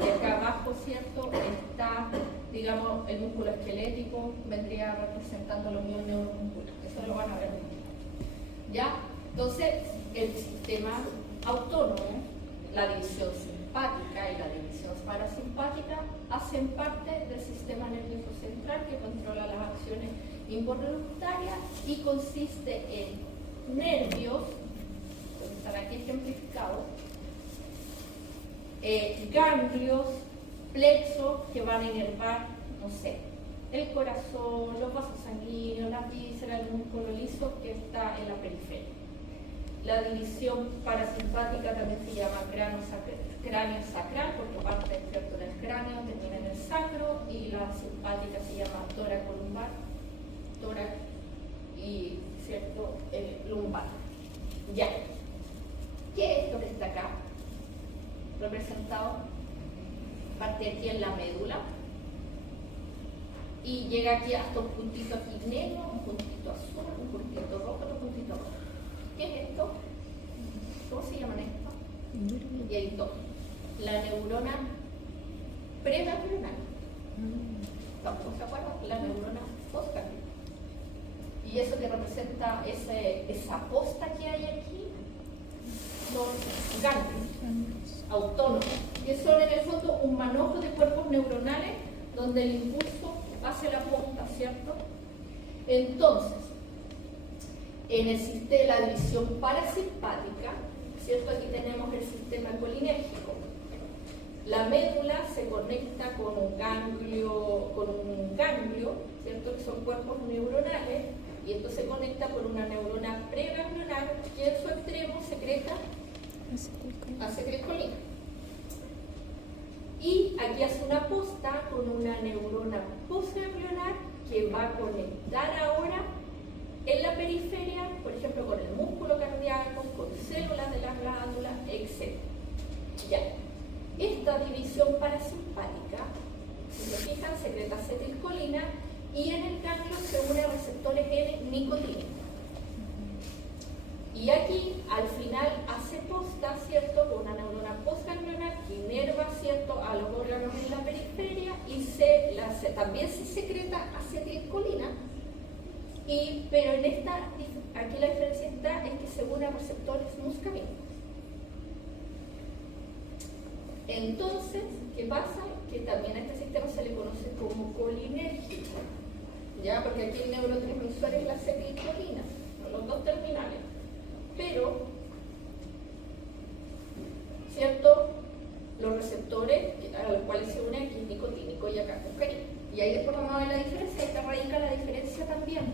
y acá abajo, ¿cierto? Está, digamos, el músculo esquelético, vendría representando la unión neuromuscular. Eso lo van a ver. ¿Ya? Entonces, el sistema autónomo, la división simpática y la división parasimpática hacen parte del sistema nervioso central que controla las acciones involuntarias y consiste en nervios, que están aquí ejemplificados, ganglios, plexos que van a inervar, no sé, el corazón, los vasos sanguíneos, las vísceras, el músculo liso que está en la periferia. La división parasimpática también se llama cráneo sacral porque parte ¿cierto? del cráneo, termina en el sacro, y la simpática se llama tórax lumbar, tórax y ¿cierto? Lumbar. Ya. ¿Qué es esto que está acá? Representado, parte aquí en la médula y llega aquí hasta un puntito aquí negro, un puntito azul, un puntito rojo, otro puntito rojo. ¿Qué es esto? ¿Cómo se llaman esto? Y hay dos. La neurona preganglionar. ¿Tampoco se acuerdan? La neurona postganglionar. Y eso que representa esa posta que hay aquí son ganglios autónomos, que son en el fondo un manojo de cuerpos neuronales donde el impulso hace la posta, ¿cierto? Entonces, en el sistema de la división parasimpática, ¿cierto? Aquí tenemos el sistema colinérgico. La médula se conecta con un ganglio, ¿cierto? Que son cuerpos neuronales, y esto se conecta por una neurona preganglionar que en su extremo secreta acetilcolina. Y aquí hace una posta con una neurona postganglionar que va a conectar ahora en la periferia, por ejemplo, con el músculo cardíaco, con células de las glándulas, etc. Ya. Esta división parasimpática, si se fijan, secreta acetilcolina y en el ganglio se une a receptores N-nicotínicos. Y aquí, al final, hace posta, ¿cierto?, con una neurona postganglionar que inerva, ¿cierto?, a los órganos en la periferia y también se secreta acetilcolina. Pero en aquí la diferencia está en que se une a receptores muscarínicos. Entonces, ¿qué pasa? Que también a este sistema se le conoce como colinérgico, ¿ya? Porque aquí el neurotransmisor es la acetilcolina, los dos terminales. Pero, ¿cierto? Los receptores a los cuales se une aquí es nicotínico y acá muscarínico. Y ahí después vamos a ver la diferencia, ahí radica la diferencia también.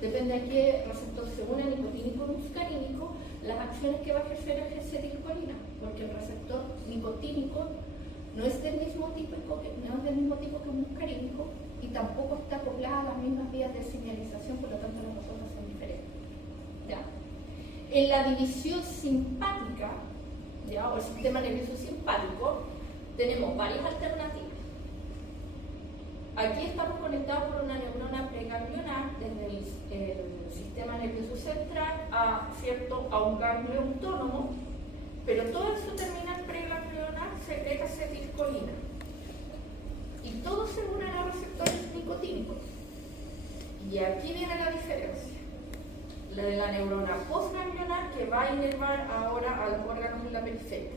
Depende de qué receptor se une, nicotínico o muscarínico, las acciones que va a ejercer es acetilcolina, porque el receptor nicotínico no es del mismo tipo que muscarínico y tampoco está acoplada a las mismas vías de señalización, por lo tanto las cosas son diferentes. ¿Ya? En la división simpática, ¿ya?, o el sistema nervioso simpático, tenemos varias alternativas. Aquí estamos conectados por una neurona preganglionar desde el sistema nervioso central a un ganglio autónomo, pero todo eso terminal preganglionar secreta acetilcolina. Y todos se unen a receptores nicotínicos. Y aquí viene la diferencia. La de la neurona postganglionar que va a inervar ahora a los órganos de la periferia.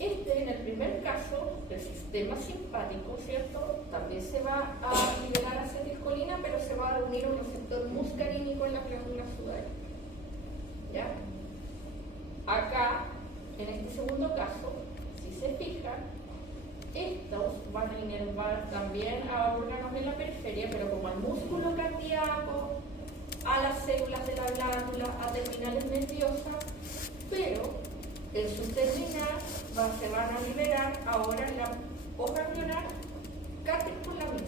En el primer caso, el sistema simpático, ¿cierto? También se va a liberar acetilcolina, pero se va a unir a un receptor muscarínico en la glándula sudorípara. ¿Ya? Acá, en este segundo caso, si se fijan, estos van a inervar también a órganos de la periferia, pero como al músculo cardíaco, a las células de la glándula, a terminales nerviosas, pero en su terminal se van a liberar ahora en la postganglionar catecolaminas,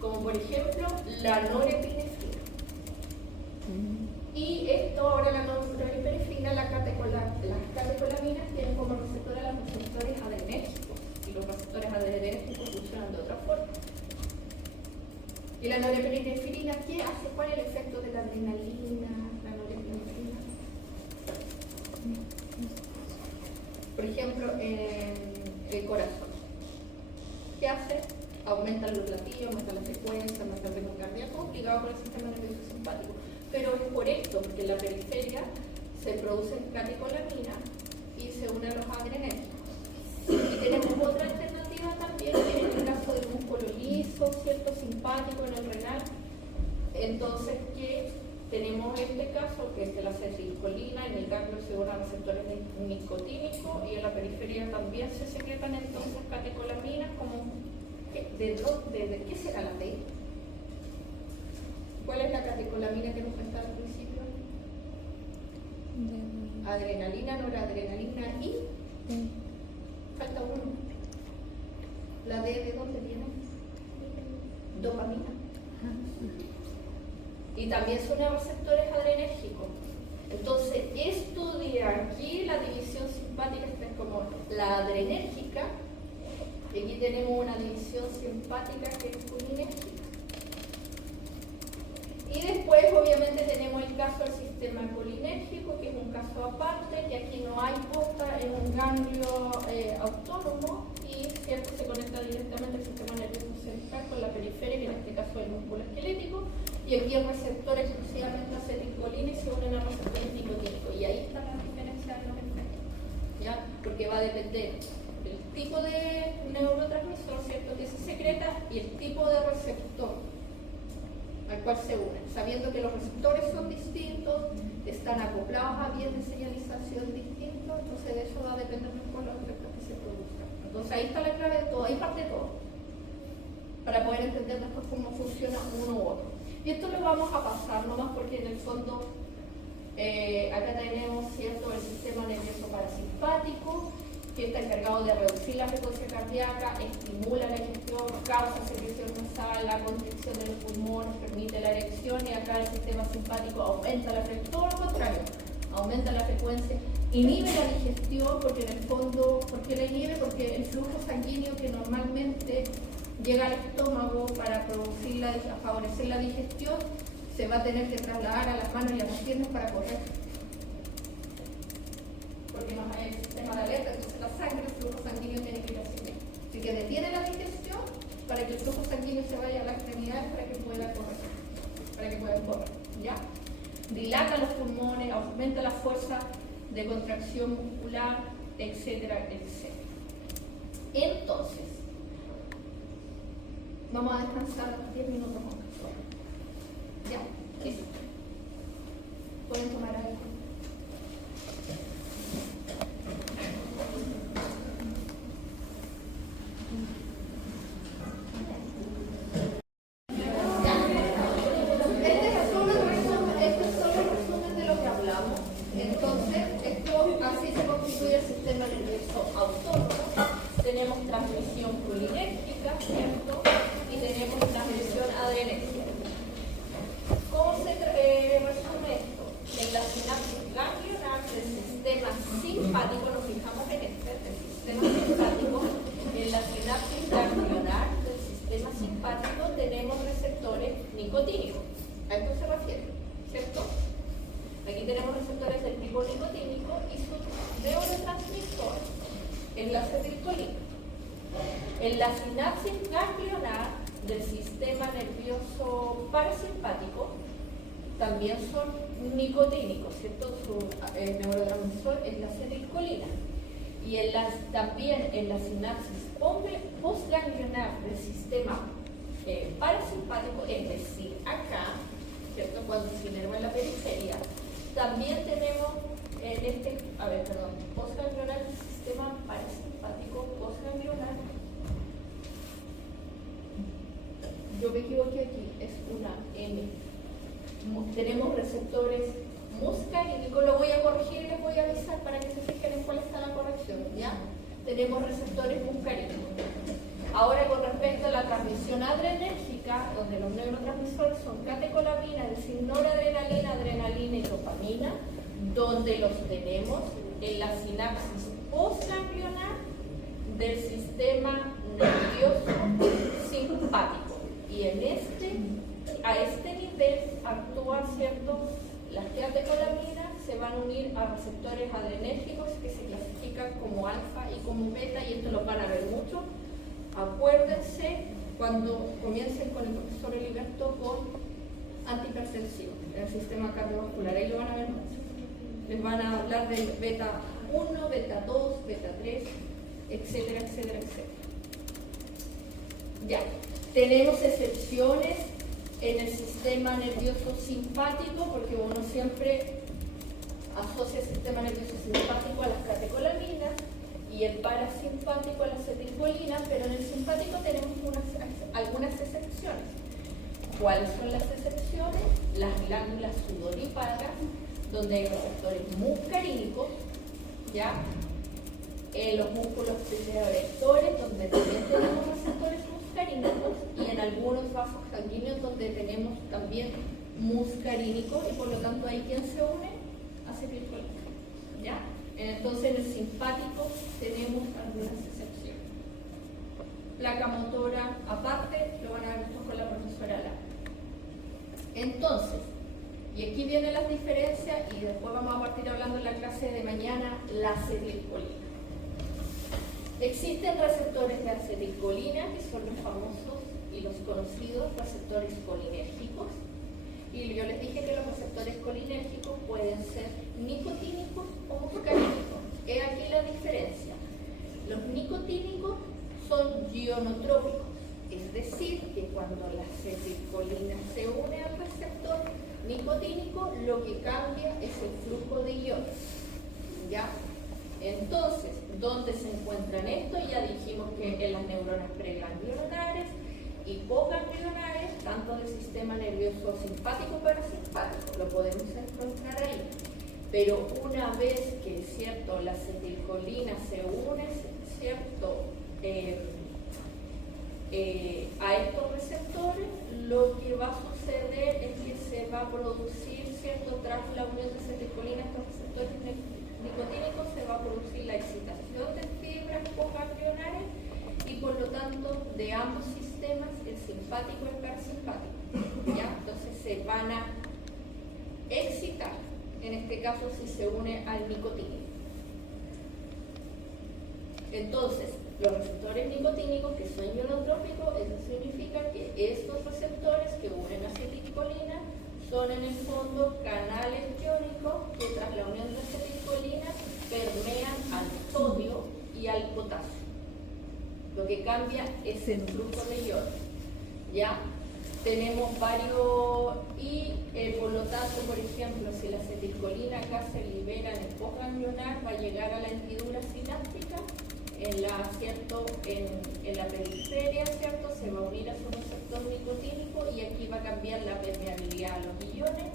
como por ejemplo la norepinefrina. Y esto ahora la norepinefrina, las catecolaminas tienen como receptores a los receptores adrenérgicos, y los receptores adrenérgicos funcionan de otra forma. ¿Y la norepinefrina qué hace? ¿Cuál es el efecto de la adrenalina, la norepinefrina? Por ejemplo, en el corazón. ¿Qué hace? Aumenta los latidos, aumenta la frecuencia, aumenta el ritmo cardíaco, ligado con el sistema nervioso simpático. Pero es por esto, porque en la periferia se producen catecolaminas y se unen a los adrenérgicos. Y tenemos otra alternativa también, que en el caso del músculo liso, ¿cierto? Simpático en el renal. Entonces, ¿qué? Tenemos este caso, que es de la acetilcolina, en el ganglio se unen receptores nicotínicos y en la periferia también se secretan entonces catecolaminas, como ¿de qué será la D? ¿Cuál es la catecolamina que nos faltaba al principio? Adrenalina, noradrenalina y falta uno. ¿La D de dónde viene? Dopamina. Y también son receptores adrenérgicos. Entonces, estudia aquí la división simpática, esta es como la adrenérgica, y aquí tenemos una división simpática que es colinérgica. Y después, obviamente, tenemos el caso del sistema colinérgico, que es un caso aparte, que aquí no hay posta, es un ganglio autónomo y ¿cierto? Se conecta directamente al sistema nervioso central con la periferia, que en este caso es el músculo esquelético, y aquí el receptor exclusivamente acetilcolina y se unen a receptores nicotínicos. Y ahí está la diferencia de los efectos, ¿ya? Porque va a depender del tipo de neurotransmisor, ¿cierto? Que se secreta y el tipo de receptor al cual se unen, sabiendo que los receptores son distintos, están acoplados a vías de señalización distintos, entonces de eso va a depender mejor los efectos que se produzcan. Entonces ahí está la clave de todo, ahí parte todo, para poder entender mejor cómo funciona uno u otro. Y esto lo vamos a pasar nomás porque en el fondo acá tenemos, ¿cierto?, el sistema nervioso parasimpático, que está encargado de reducir la frecuencia cardíaca, estimula la digestión, causa secreción nasal, la constricción de los pulmones, permite la erección, y acá el sistema simpático aumenta la frecuencia, todo lo contrario, aumenta la frecuencia, inhibe la digestión, porque en el fondo, ¿por qué la inhibe? Porque el flujo sanguíneo que normalmente llega al estómago para favorecer la digestión, se va a tener que trasladar a las manos y a las piernas para correr. Porque no hay el sistema de alerta, entonces la sangre, el flujo sanguíneo tiene que ir hacia allá. Así que detiene la digestión para que el flujo sanguíneo se vaya a la extremidad para que pueda correr, para que puedan correr, ¿ya? Dilata los pulmones, aumenta la fuerza de contracción muscular, etcétera, etcétera. Entonces, vamos a descansar 10 minutos más. ¿Ya? Listo. Pueden tomar algo. Tenemos transmisión colinérgica, ¿cierto? Y tenemos transmisión adrenérgica. ¿Cómo se resume esto? En la sinapsis ganglionar del sistema simpático, nos fijamos en este, el sistema simpático, en la sinapsis A esto se refiere, ¿cierto? Aquí tenemos receptores del tipo nicotínico y su neurotransmisor es la acetilcolina. En la sinapsis ganglionar del sistema nervioso parasimpático también son nicotínicos, ¿cierto? Su neurotransmisor es la acetilcolina. Y también en la sinapsis postganglionar del sistema parasimpático, es decir, acá, ¿cierto? Cuando se inerva en la periferia, también tenemos postganglionar del sistema parasimpático, postganglionar. Yo me equivoqué aquí, es una M. Tenemos receptores muscarínicos, lo voy a corregir y les voy a avisar para que se fijen en cuál está la corrección, ¿ya? Tenemos receptores muscarínicos. Ahora, con respecto a la transmisión adrenérgica, donde los neurotransmisores son catecolamina, es decir, noradrenalina, adrenalina y dopamina, donde los tenemos en la sinapsis postganglionar del sistema nervioso simpático. Y a este nivel actúan, ¿cierto? Las catecolaminas se van a unir a receptores adrenérgicos que se clasifican como alfa y como beta, y esto lo van a ver mucho. Acuérdense cuando comiencen con el profesor Heriberto con antihipertensivos en el sistema cardiovascular, ahí lo van a ver mucho. Les van a hablar del beta 1, beta 2, beta 3, etcétera, etcétera, etcétera. Ya, tenemos excepciones en el sistema nervioso simpático, porque uno siempre asocia el sistema nervioso simpático a las catecolaminas y el parasimpático a la acetilcolina, pero en el simpático tenemos algunas excepciones. ¿Cuáles son las excepciones? Las glándulas sudoríparas, donde hay receptores muscarínicos, ¿ya? Los músculos pseudoerectores, donde también tenemos receptores muscarínicos, y en algunos vasos sanguíneos donde tenemos también muscarínicos, y por lo tanto ahí ¿quién se une? Acetilcolina, ¿ya? Entonces en el simpático tenemos algunas excepciones. Placa motora aparte, lo van a ver después con la profesora Lara. Entonces, y aquí vienen las diferencias, y después vamos a partir hablando en la clase de mañana, la acetilcolina. Existen receptores de acetilcolina, que son los famosos y los conocidos receptores colinérgicos. Y yo les dije que los receptores colinérgicos pueden ser nicotínicos o muscarínicos. He aquí la diferencia. Los nicotínicos son ionotrópicos, es decir, que cuando la acetilcolina se une al receptor nicotínico, lo que cambia es el flujo de iones, ¿ya? Entonces, ¿dónde se encuentran estos? Ya dijimos que en las neuronas preganglionares y postganglionares, tanto del sistema nervioso simpático o parasimpático, lo podemos encontrar ahí. Pero una vez que, ¿cierto?, la acetilcolina se une, ¿cierto?, a estos receptores, lo que va a suceder es que se va a producir, ¿cierto?, tras la unión de acetilcolina a estos receptores nicotínicos, se va a producir la excitación de fibras postganglionares, y por lo tanto de ambos sistemas, el simpático y el parasimpático, ¿ya? Entonces se van a excitar, en este caso si se une al nicotínico. Entonces, los receptores nicotínicos que son ionotrópicos, eso significa que estos receptores que unen acetilcolina son en el fondo canales iónicos que tras la unión de acetilcolina permean al sodio y al potasio. Lo que cambia es el flujo de iones, ¿ya? Tenemos varios, y por lo tanto, por ejemplo, si la acetilcolina acá se libera en el postganglionar, va a llegar a la hendidura sináptica, ¿cierto?, en la periferia, ¿cierto?, se va a unir a su receptor nicotínico, y aquí va a cambiar la permeabilidad a los iones,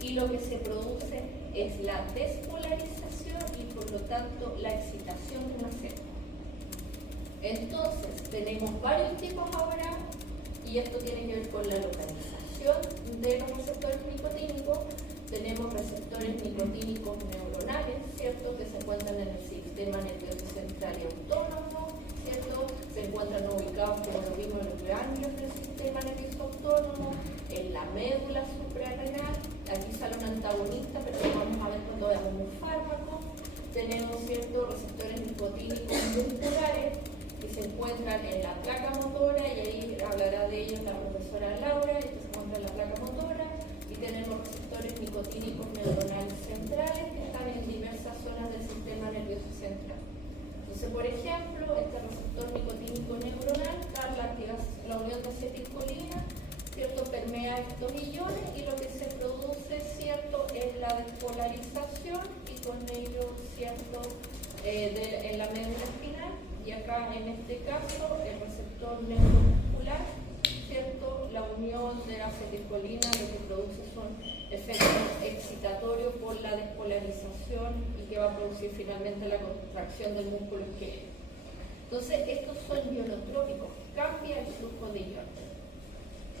y lo que se produce es la despolarización y por lo tanto la excitación de una célula. Entonces, tenemos varios tipos ahora, y esto tiene que ver con la localización de los receptores nicotínicos. Tenemos receptores nicotínicos neuronales, ¿cierto?, que se encuentran en el sistema nervioso central y autónomo, ¿cierto? Se encuentran ubicados, como lo vimos, en los ganglios del sistema nervioso autónomo, en la médula suprarrenal. Aquí sale un antagonista, pero lo vamos a ver cuando veamos un fármaco. Tenemos ciertos receptores nicotínicos musculares que se encuentran en la placa motora, y ahí hablará de ellos la profesora Laura. Esto se encuentra en la placa motora. Y tenemos receptores nicotínicos neuronales centrales que están en diversas zonas del sistema nervioso central. Entonces, por ejemplo, este receptor nicotínico neuronal da la unión de acetilcolina, ¿cierto? Permea estos iones, y lo que se produce, ¿cierto?, es la despolarización, y con ello, ¿cierto?, en la médula espinal. Y acá, en este caso, el receptor neuromuscular, ¿cierto?, la unión de la acetilcolina lo que produce son efectos excitatorios por la despolarización, y que va a producir finalmente la contracción del músculo isquémico. Entonces, estos son ionotrópicos, cambia el flujo de iones.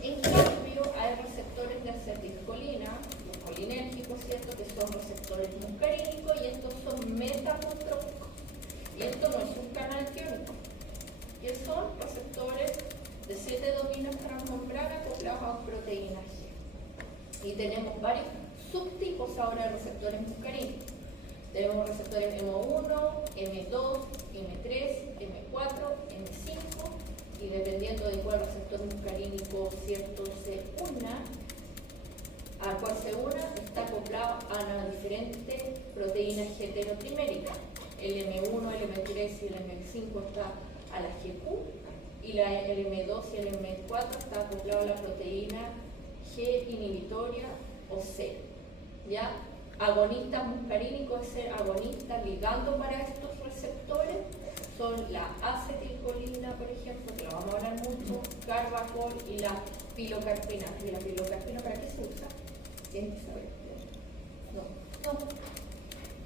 En cambio, hay receptores de acetilcolina, los colinérgicos, ¿cierto?, que son receptores muscarínicos, y estos son metamotrópicos. Y esto no es un canal iónico, que son receptores de 7 dominos transmembrana acoplados a proteínas G. Y tenemos varios subtipos ahora de receptores muscarínicos. Tenemos receptores M1, M2, M3, M4, M5, y dependiendo de cuál receptor muscarínico, ¿cierto?, se una, a cual se una, está acoplado a una diferente proteína G heterotrimérica. El M1, el M3 y el M5 está a la GQ, y el M2 y el M4 está acoplado a la proteína G inhibitoria o C. ¿Ya? Agonistas muscarínicos es ser agonista ligando para estos receptores. Son la acetilcolina, por ejemplo, que lo vamos a hablar mucho, carbacol, y la pilocarpina. ¿Y la pilocarpina para qué se usa? ¿Quién sabe? No.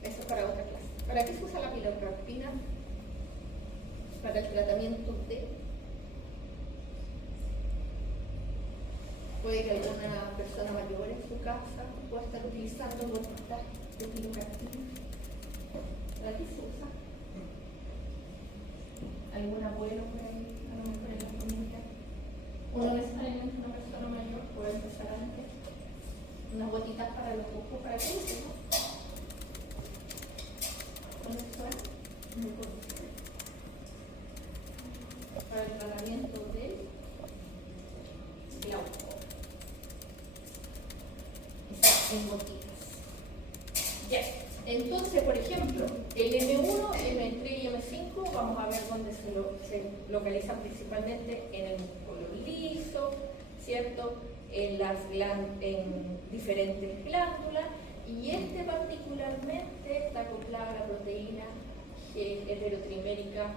Eso es para otra clase. ¿Para qué se usa la pilocarpina? Para el tratamiento de... Puede que alguna persona mayor en su casa pueda estar utilizando gotitas de pilocarpina. ¿Para qué se usa? ¿Algún abuelo por ahí? A lo mejor en la familia. O no necesariamente una persona mayor, puede empezar antes. Unas gotitas para los ojos, ¿para qué se usa? ¿Cómo suena? Muy conocido. Para el tratamiento de glaucoma. En gotitas. Ya. Entonces, por ejemplo, el M1, M3 y M5, vamos a ver dónde se localizan principalmente en el músculo liso, ¿cierto? En diferentes glándulas, y este particularmente está acoplado a la proteína G heterotrimérica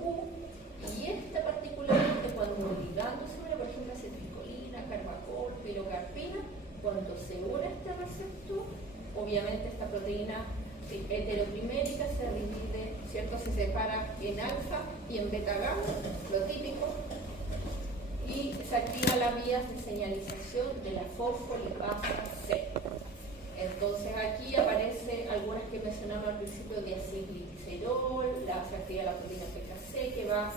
Q, y esta particularmente cuando ligando sobre, por ejemplo, acetilcolina, carbacol, pilocarpina, cuando se une este receptor, obviamente esta proteína heterotrimérica se divide, ¿cierto? Se separa en alfa y en beta gamma, lo típico, y se activan las vías de señalización de la fosfolipasa C. Entonces aquí aparecen algunas que mencionamos al principio, de acilglicerol, se activa la proteína PKC, que va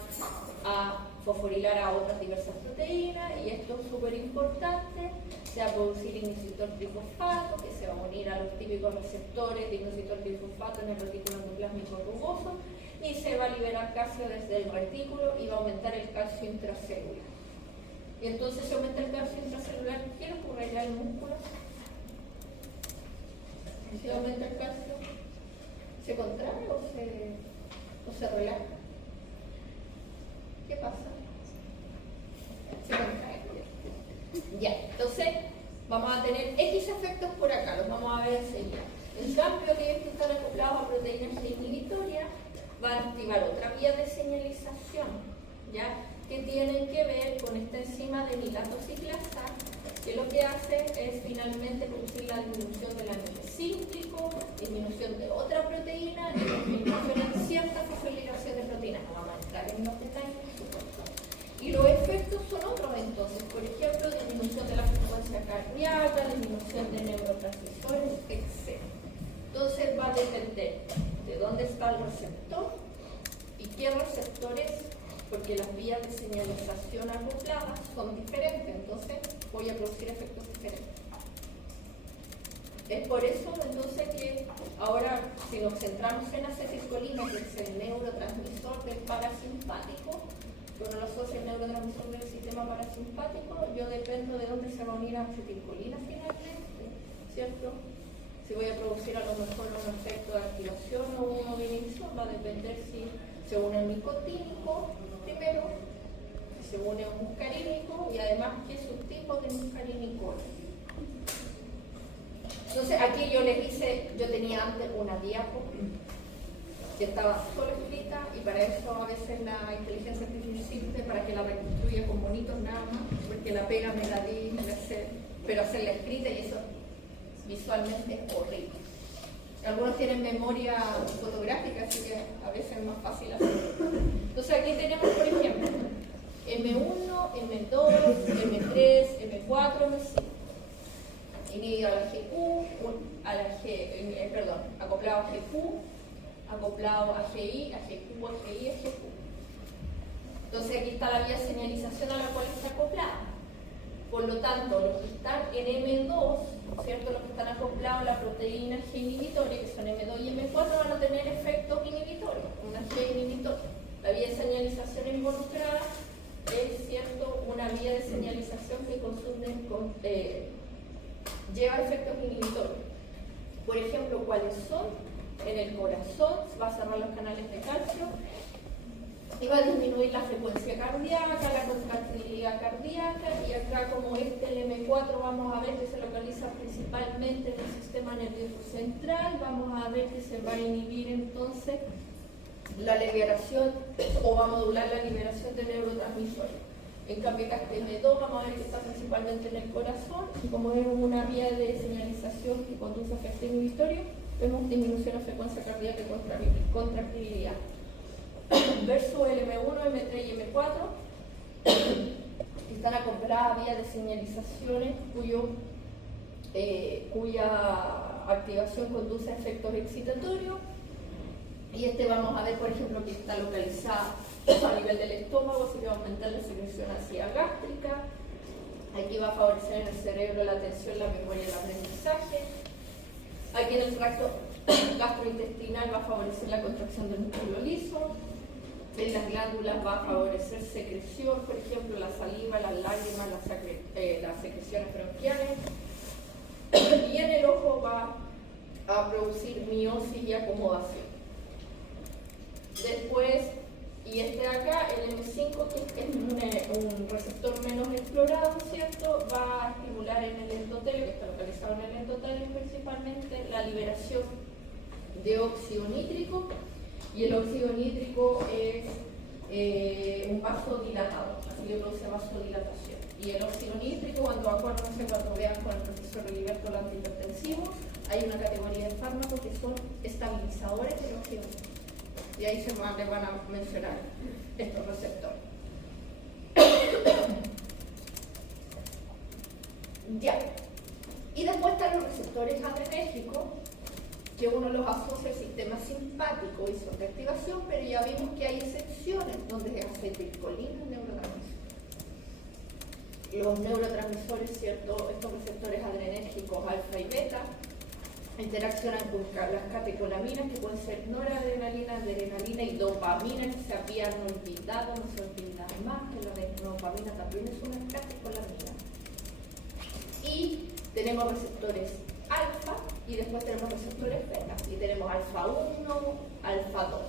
a fosforilar a otras diversas proteínas, y esto es súper importante. Se va a producir inositol trifosfato, que se va a unir a los típicos receptores de inositol trifosfato en el retículo endoplásmico rugoso, y se va a liberar calcio desde el retículo, y va a aumentar el calcio intracelular. Y entonces se aumenta el calcio intracelular, ¿qué ocurrirá en el músculo? Si aumenta el calcio, ¿se contrae o se relaja? ¿Qué pasa? Se contrae. Ya, entonces vamos a tener X efectos por acá, los vamos a ver enseguida. En cambio, que estos están acoplados a proteínas inhibitorias, va a activar otra vía de señalización, ¿ya?, que tienen que ver con esta enzima de nilatociclasa, que lo que hace es finalmente producir la disminución del anillo cíclico, disminución de otra proteína, y disminución en cierta fosforilación de proteínas. No vamos a entrar en los detalles, por supuesto. Y los efectos son otros entonces, por ejemplo, disminución de la frecuencia cardíaca, disminución de neurotransmisores, etc. Entonces va a depender de dónde está el receptor y qué receptores porque las vías de señalización acopladas son diferentes, entonces voy a producir efectos diferentes. Es por eso entonces que ahora, si nos centramos en acetilcolina, que es el neurotransmisor del parasimpático, cuando lo asocia el neurotransmisor del sistema parasimpático, yo dependo de dónde se va a unir a acetilcolina finalmente, ¿cierto? Si voy a producir a lo mejor un efecto de activación o uno de inhibición, va a depender si se une un nicotínico primero, si se une un muscarínico y además qué subtipo de muscarínico es. Entonces aquí yo les hice, yo tenía antes una diapo que estaba solo escrita y para eso a veces la inteligencia artificial existe para que la reconstruya con bonitos nada más, porque la pega me la di, pero hacerla escrita y eso visualmente es horrible. Algunos tienen memoria fotográfica, así que a veces es más fácil hacerlo. Entonces aquí tenemos, por ejemplo, M1, M2, M3, M4, M5. Inhibido a la GQ, acoplado a GQ, acoplado a GI, a GQ, a GI, a GQ. Entonces aquí está la vía de señalización a la cual está acoplada. Por lo tanto, los que están en M2, ¿cierto? Los que están acoplados a la proteína G inhibitoria, que son M2 y M4, van a tener efectos inhibitorios, una G inhibitoria. La vía de señalización involucrada es, ¿cierto?, una vía de señalización que lleva efectos inhibitorios. Por ejemplo, ¿cuáles son? En el corazón va a cerrar los canales de calcio y va a disminuir la frecuencia cardíaca, la contractilidad cardíaca, y acá como el M4 vamos a ver que se localiza principalmente en el sistema nervioso central, vamos a ver que se va a inhibir entonces la liberación o va a modular la liberación de neurotransmisores. En cambio, acá este M2 vamos a ver que está principalmente en el corazón y como es una vía de señalización que conduce a efecto inhibitorio, vemos disminución de frecuencia cardíaca y contractilidad. Versus el M1, M3 y M4 están acopladas a vías de señalizaciones cuya activación conduce a efectos excitatorios. Y vamos a ver, por ejemplo, que está localizada a nivel del estómago, así que va a aumentar la secreción ácida gástrica. Aquí va a favorecer en el cerebro la atención, la memoria y el aprendizaje. Aquí en el tracto gastrointestinal va a favorecer la contracción del músculo liso. En las glándulas va a favorecer secreción, por ejemplo, la saliva, las lágrimas, las secreciones bronquiales. Y en el ojo va a producir miosis y acomodación. Después, y de acá, el M5, que es un receptor menos explorado, ¿cierto? Va a estimular en el endotelio, que está localizado en el endotelio principalmente, la liberación de óxido nítrico, y el óxido nítrico es un vasodilatador, así que produce vasodilatación. Y el óxido nítrico, cuando vean con el profesor Heriberto los antihipertensivos, hay una categoría de fármacos que son estabilizadores del óxido nítrico. Y ahí les van a mencionar estos receptores. Ya. Y después están los receptores adrenérgicos, que uno los asocia al sistema simpático y son de activación, pero ya vimos que hay excepciones donde es acetilcolina neurotransmisor. Los neurotransmisores, ¿cierto? Estos receptores adrenérgicos alfa y beta interaccionan con las catecolaminas, que pueden ser noradrenalina, adrenalina y dopamina, que se habían olvidado, no se olvidan más, que la dopamina también es una catecolamina. Y tenemos receptores alfa y después tenemos receptores beta, y tenemos alfa 1, alfa 2.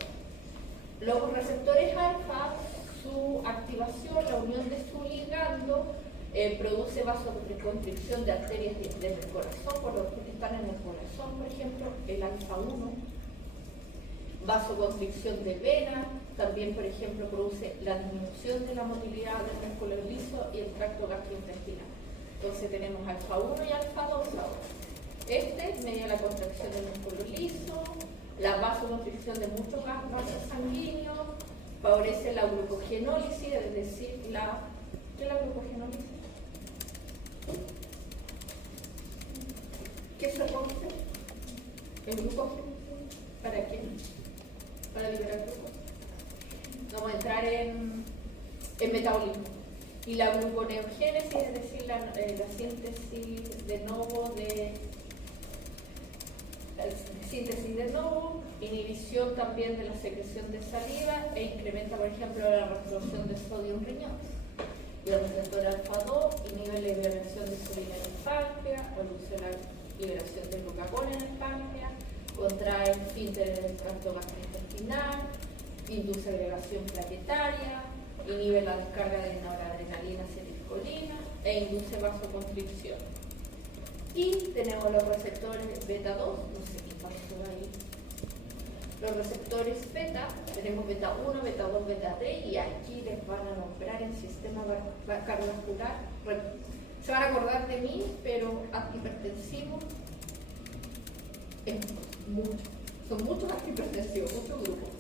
Los receptores alfa, su activación, la unión de su ligando, produce vasoconstricción de arterias del corazón, por los que están en el corazón, por ejemplo, el alfa 1, vasoconstricción de vena, también, por ejemplo, produce la disminución de la motilidad del músculo liso y el tracto gastrointestinal. Entonces tenemos alfa 1 y alfa 2 ahora. Media la contracción del músculo liso, la vasoconstricción de muchos vasos sanguíneos, favorece la glucogenólisis, es decir, ¿qué es la glucogenólisis? ¿Qué se produce? ¿El glucógeno? ¿Para qué? Para liberar glucógeno. no vamos a entrar en metabolismo. Y la gluconeogénesis, es decir, la síntesis de novo inhibición también de la secreción de saliva e incrementa, por ejemplo, la reabsorción de sodio en riñones. Y el receptor alfa-2 inhibe la liberación de insulina en el páncreas, reduce la liberación de glucagón en el páncreas, contrae esfínteres del tracto gastrointestinal, induce agregación plaquetaria, inhibe la descarga de noradrenalina, acetilcolina e induce vasoconstricción. Y tenemos los receptores beta 2, no sé qué pasó ahí. Los receptores beta, tenemos beta 1, beta 2, beta 3 y aquí les van a nombrar el sistema cardiovascular. Bueno, se van a acordar de mí, pero antihipertensivo es mucho. Son muchos antihipertensivos, muchos grupos.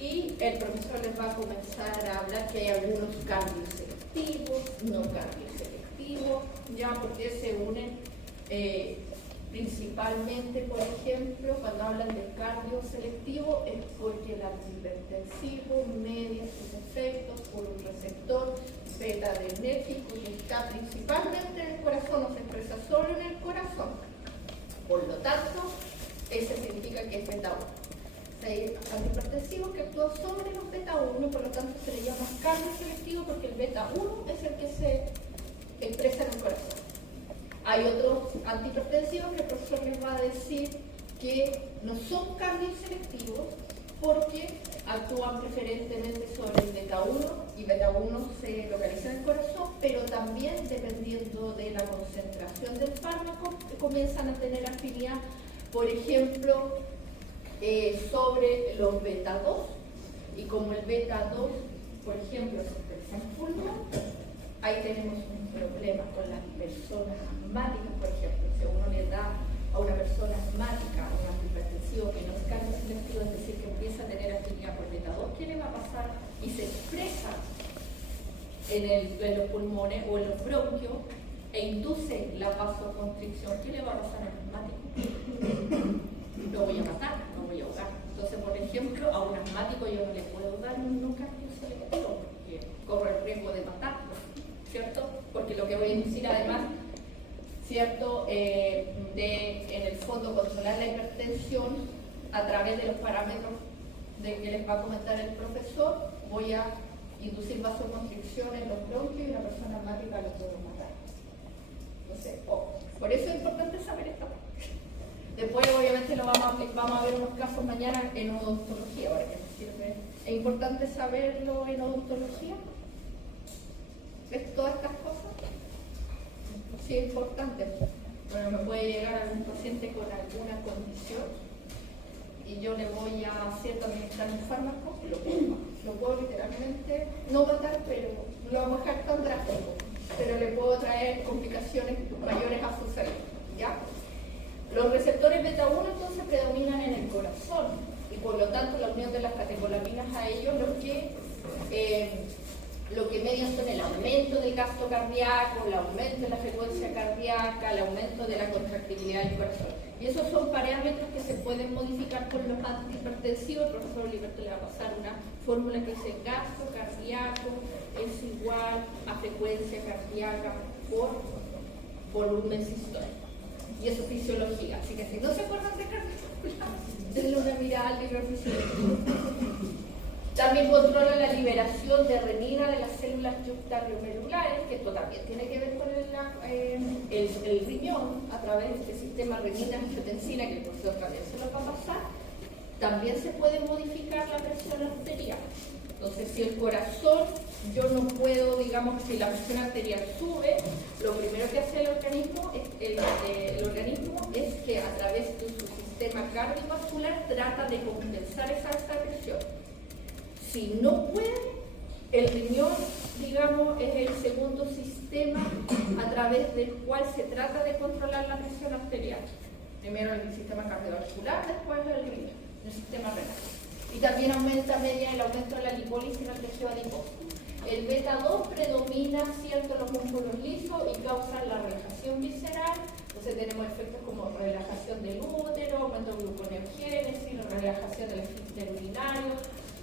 Y el profesor les va a comenzar a hablar que hay algunos cambios selectivos, no cambios selectivos, ya porque se unen principalmente, por ejemplo, cuando hablan de cardio selectivo, es porque el antihipertensivo media sus efectos por un receptor beta-adrenético que está principalmente en el corazón, o se expresa solo en el corazón. Por lo tanto, ese significa que es beta 1. Hay antihipertensivos que actúan sobre los beta 1, por lo tanto se le llama cardio selectivo porque el beta 1 es el que se expresa en el corazón. Hay otros antihipertensivos que el profesor les va a decir que no son cardioselectivos porque actúan preferentemente sobre el beta 1 y beta 1 se localiza en el corazón, pero también dependiendo de la concentración del fármaco comienzan a tener afinidad, por ejemplo, sobre los beta 2, y como el beta 2, por ejemplo, se expresa en pulmón, ahí tenemos un problema con las personas asmáticas, por ejemplo. Si uno le da a una persona asmática un antihipertensivo que no es cardioselectivo, es decir, que empieza a tener afinidad por beta 2, ¿qué le va a pasar? Y se expresa en los pulmones o en los bronquios e induce la vasoconstricción, ¿qué le va a pasar al asmático? Lo voy a matar, lo voy a ahogar. Entonces, por ejemplo, a un asmático yo no le puedo dar un cardioselectivo porque corre el riesgo de matarlo, ¿cierto? Porque lo que voy a inducir además, ¿cierto? En el fondo controlar la hipertensión a través de los parámetros de que les va a comentar el profesor, voy a inducir vasoconstricción en los bronquios y la persona asmática lo puedo matar. Entonces, por eso es importante saber esta parte. Después, obviamente, vamos a ver unos casos mañana en odontología, ahora que me sirve. Es importante saberlo en odontología. ¿Ves todas estas cosas? Sí, es importante. Bueno, me puede llegar algún paciente con alguna condición y yo le voy a hacer administrar un fármaco, lo puedo literalmente no matar, pero lo vamos a dejar tan drástico, pero le puedo traer complicaciones mayores a su salud, ¿ya? Los receptores beta 1 entonces predominan en el corazón y por lo tanto la unión de las catecolaminas a ellos lo que median son el aumento del gasto cardíaco, el aumento de la frecuencia cardíaca, el aumento de la contractibilidad del corazón. Y esos son parámetros que se pueden modificar con los antihipertensivos. El profesor Oliverto le va a pasar una fórmula que dice gasto cardíaco es igual a frecuencia cardíaca por volumen sistólico. Y eso es fisiología. Así que si no se acuerdan de cardiovascular, denle una mirada al libro de fisiología. También controla la liberación de renina de las células yuctaglomerulares, que esto también tiene que ver con el riñón, a través de este sistema renina-angiotensina, que el profesor también se lo va a pasar. También se puede modificar la presión arterial. Entonces, si el corazón, yo no puedo, digamos, si la presión arterial sube, lo primero que hace el organismo es que a través de su sistema cardiovascular trata de compensar esa alta presión. Si no puede, el riñón, digamos, es el segundo sistema a través del cual se trata de controlar la presión arterial. Primero el sistema cardiovascular, después el riñón, el sistema renal. Y también media el aumento de la lipólisis en el tejido adiposo. El beta 2 predomina, ¿cierto?, en los músculos lisos y causa la relajación visceral. Entonces tenemos efectos como relajación del útero, aumento de gluconeogénesis, relajación del esfínter urinario,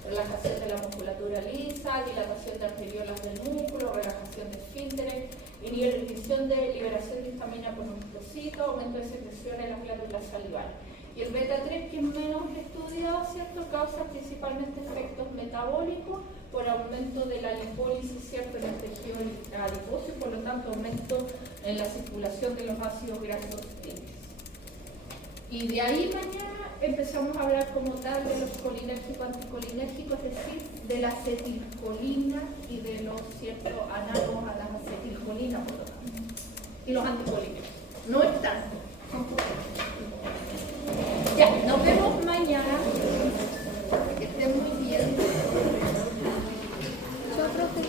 relajación de la musculatura lisa, dilatación de arteriolas del músculo, relajación de esfínteres, inhibición de liberación de histamina por monoclosito, aumento de secreción en las glándulas salivales. Y el beta-3, que es menos estudiado, ¿cierto?, causa principalmente efectos metabólicos por aumento de la lipólisis, ¿cierto?, en el tejido adiposo y por lo tanto aumento en la circulación de los ácidos grasos libres. Y de ahí mañana empezamos a hablar como tal de los colinérgicos, anticolinérgicos, es decir, de la acetilcolina y de los ciertos análogos a las acetilcolinas, por lo tanto. Y los anticolinérgicos. No es tanto, son pocos. Ya, nos vemos mañana.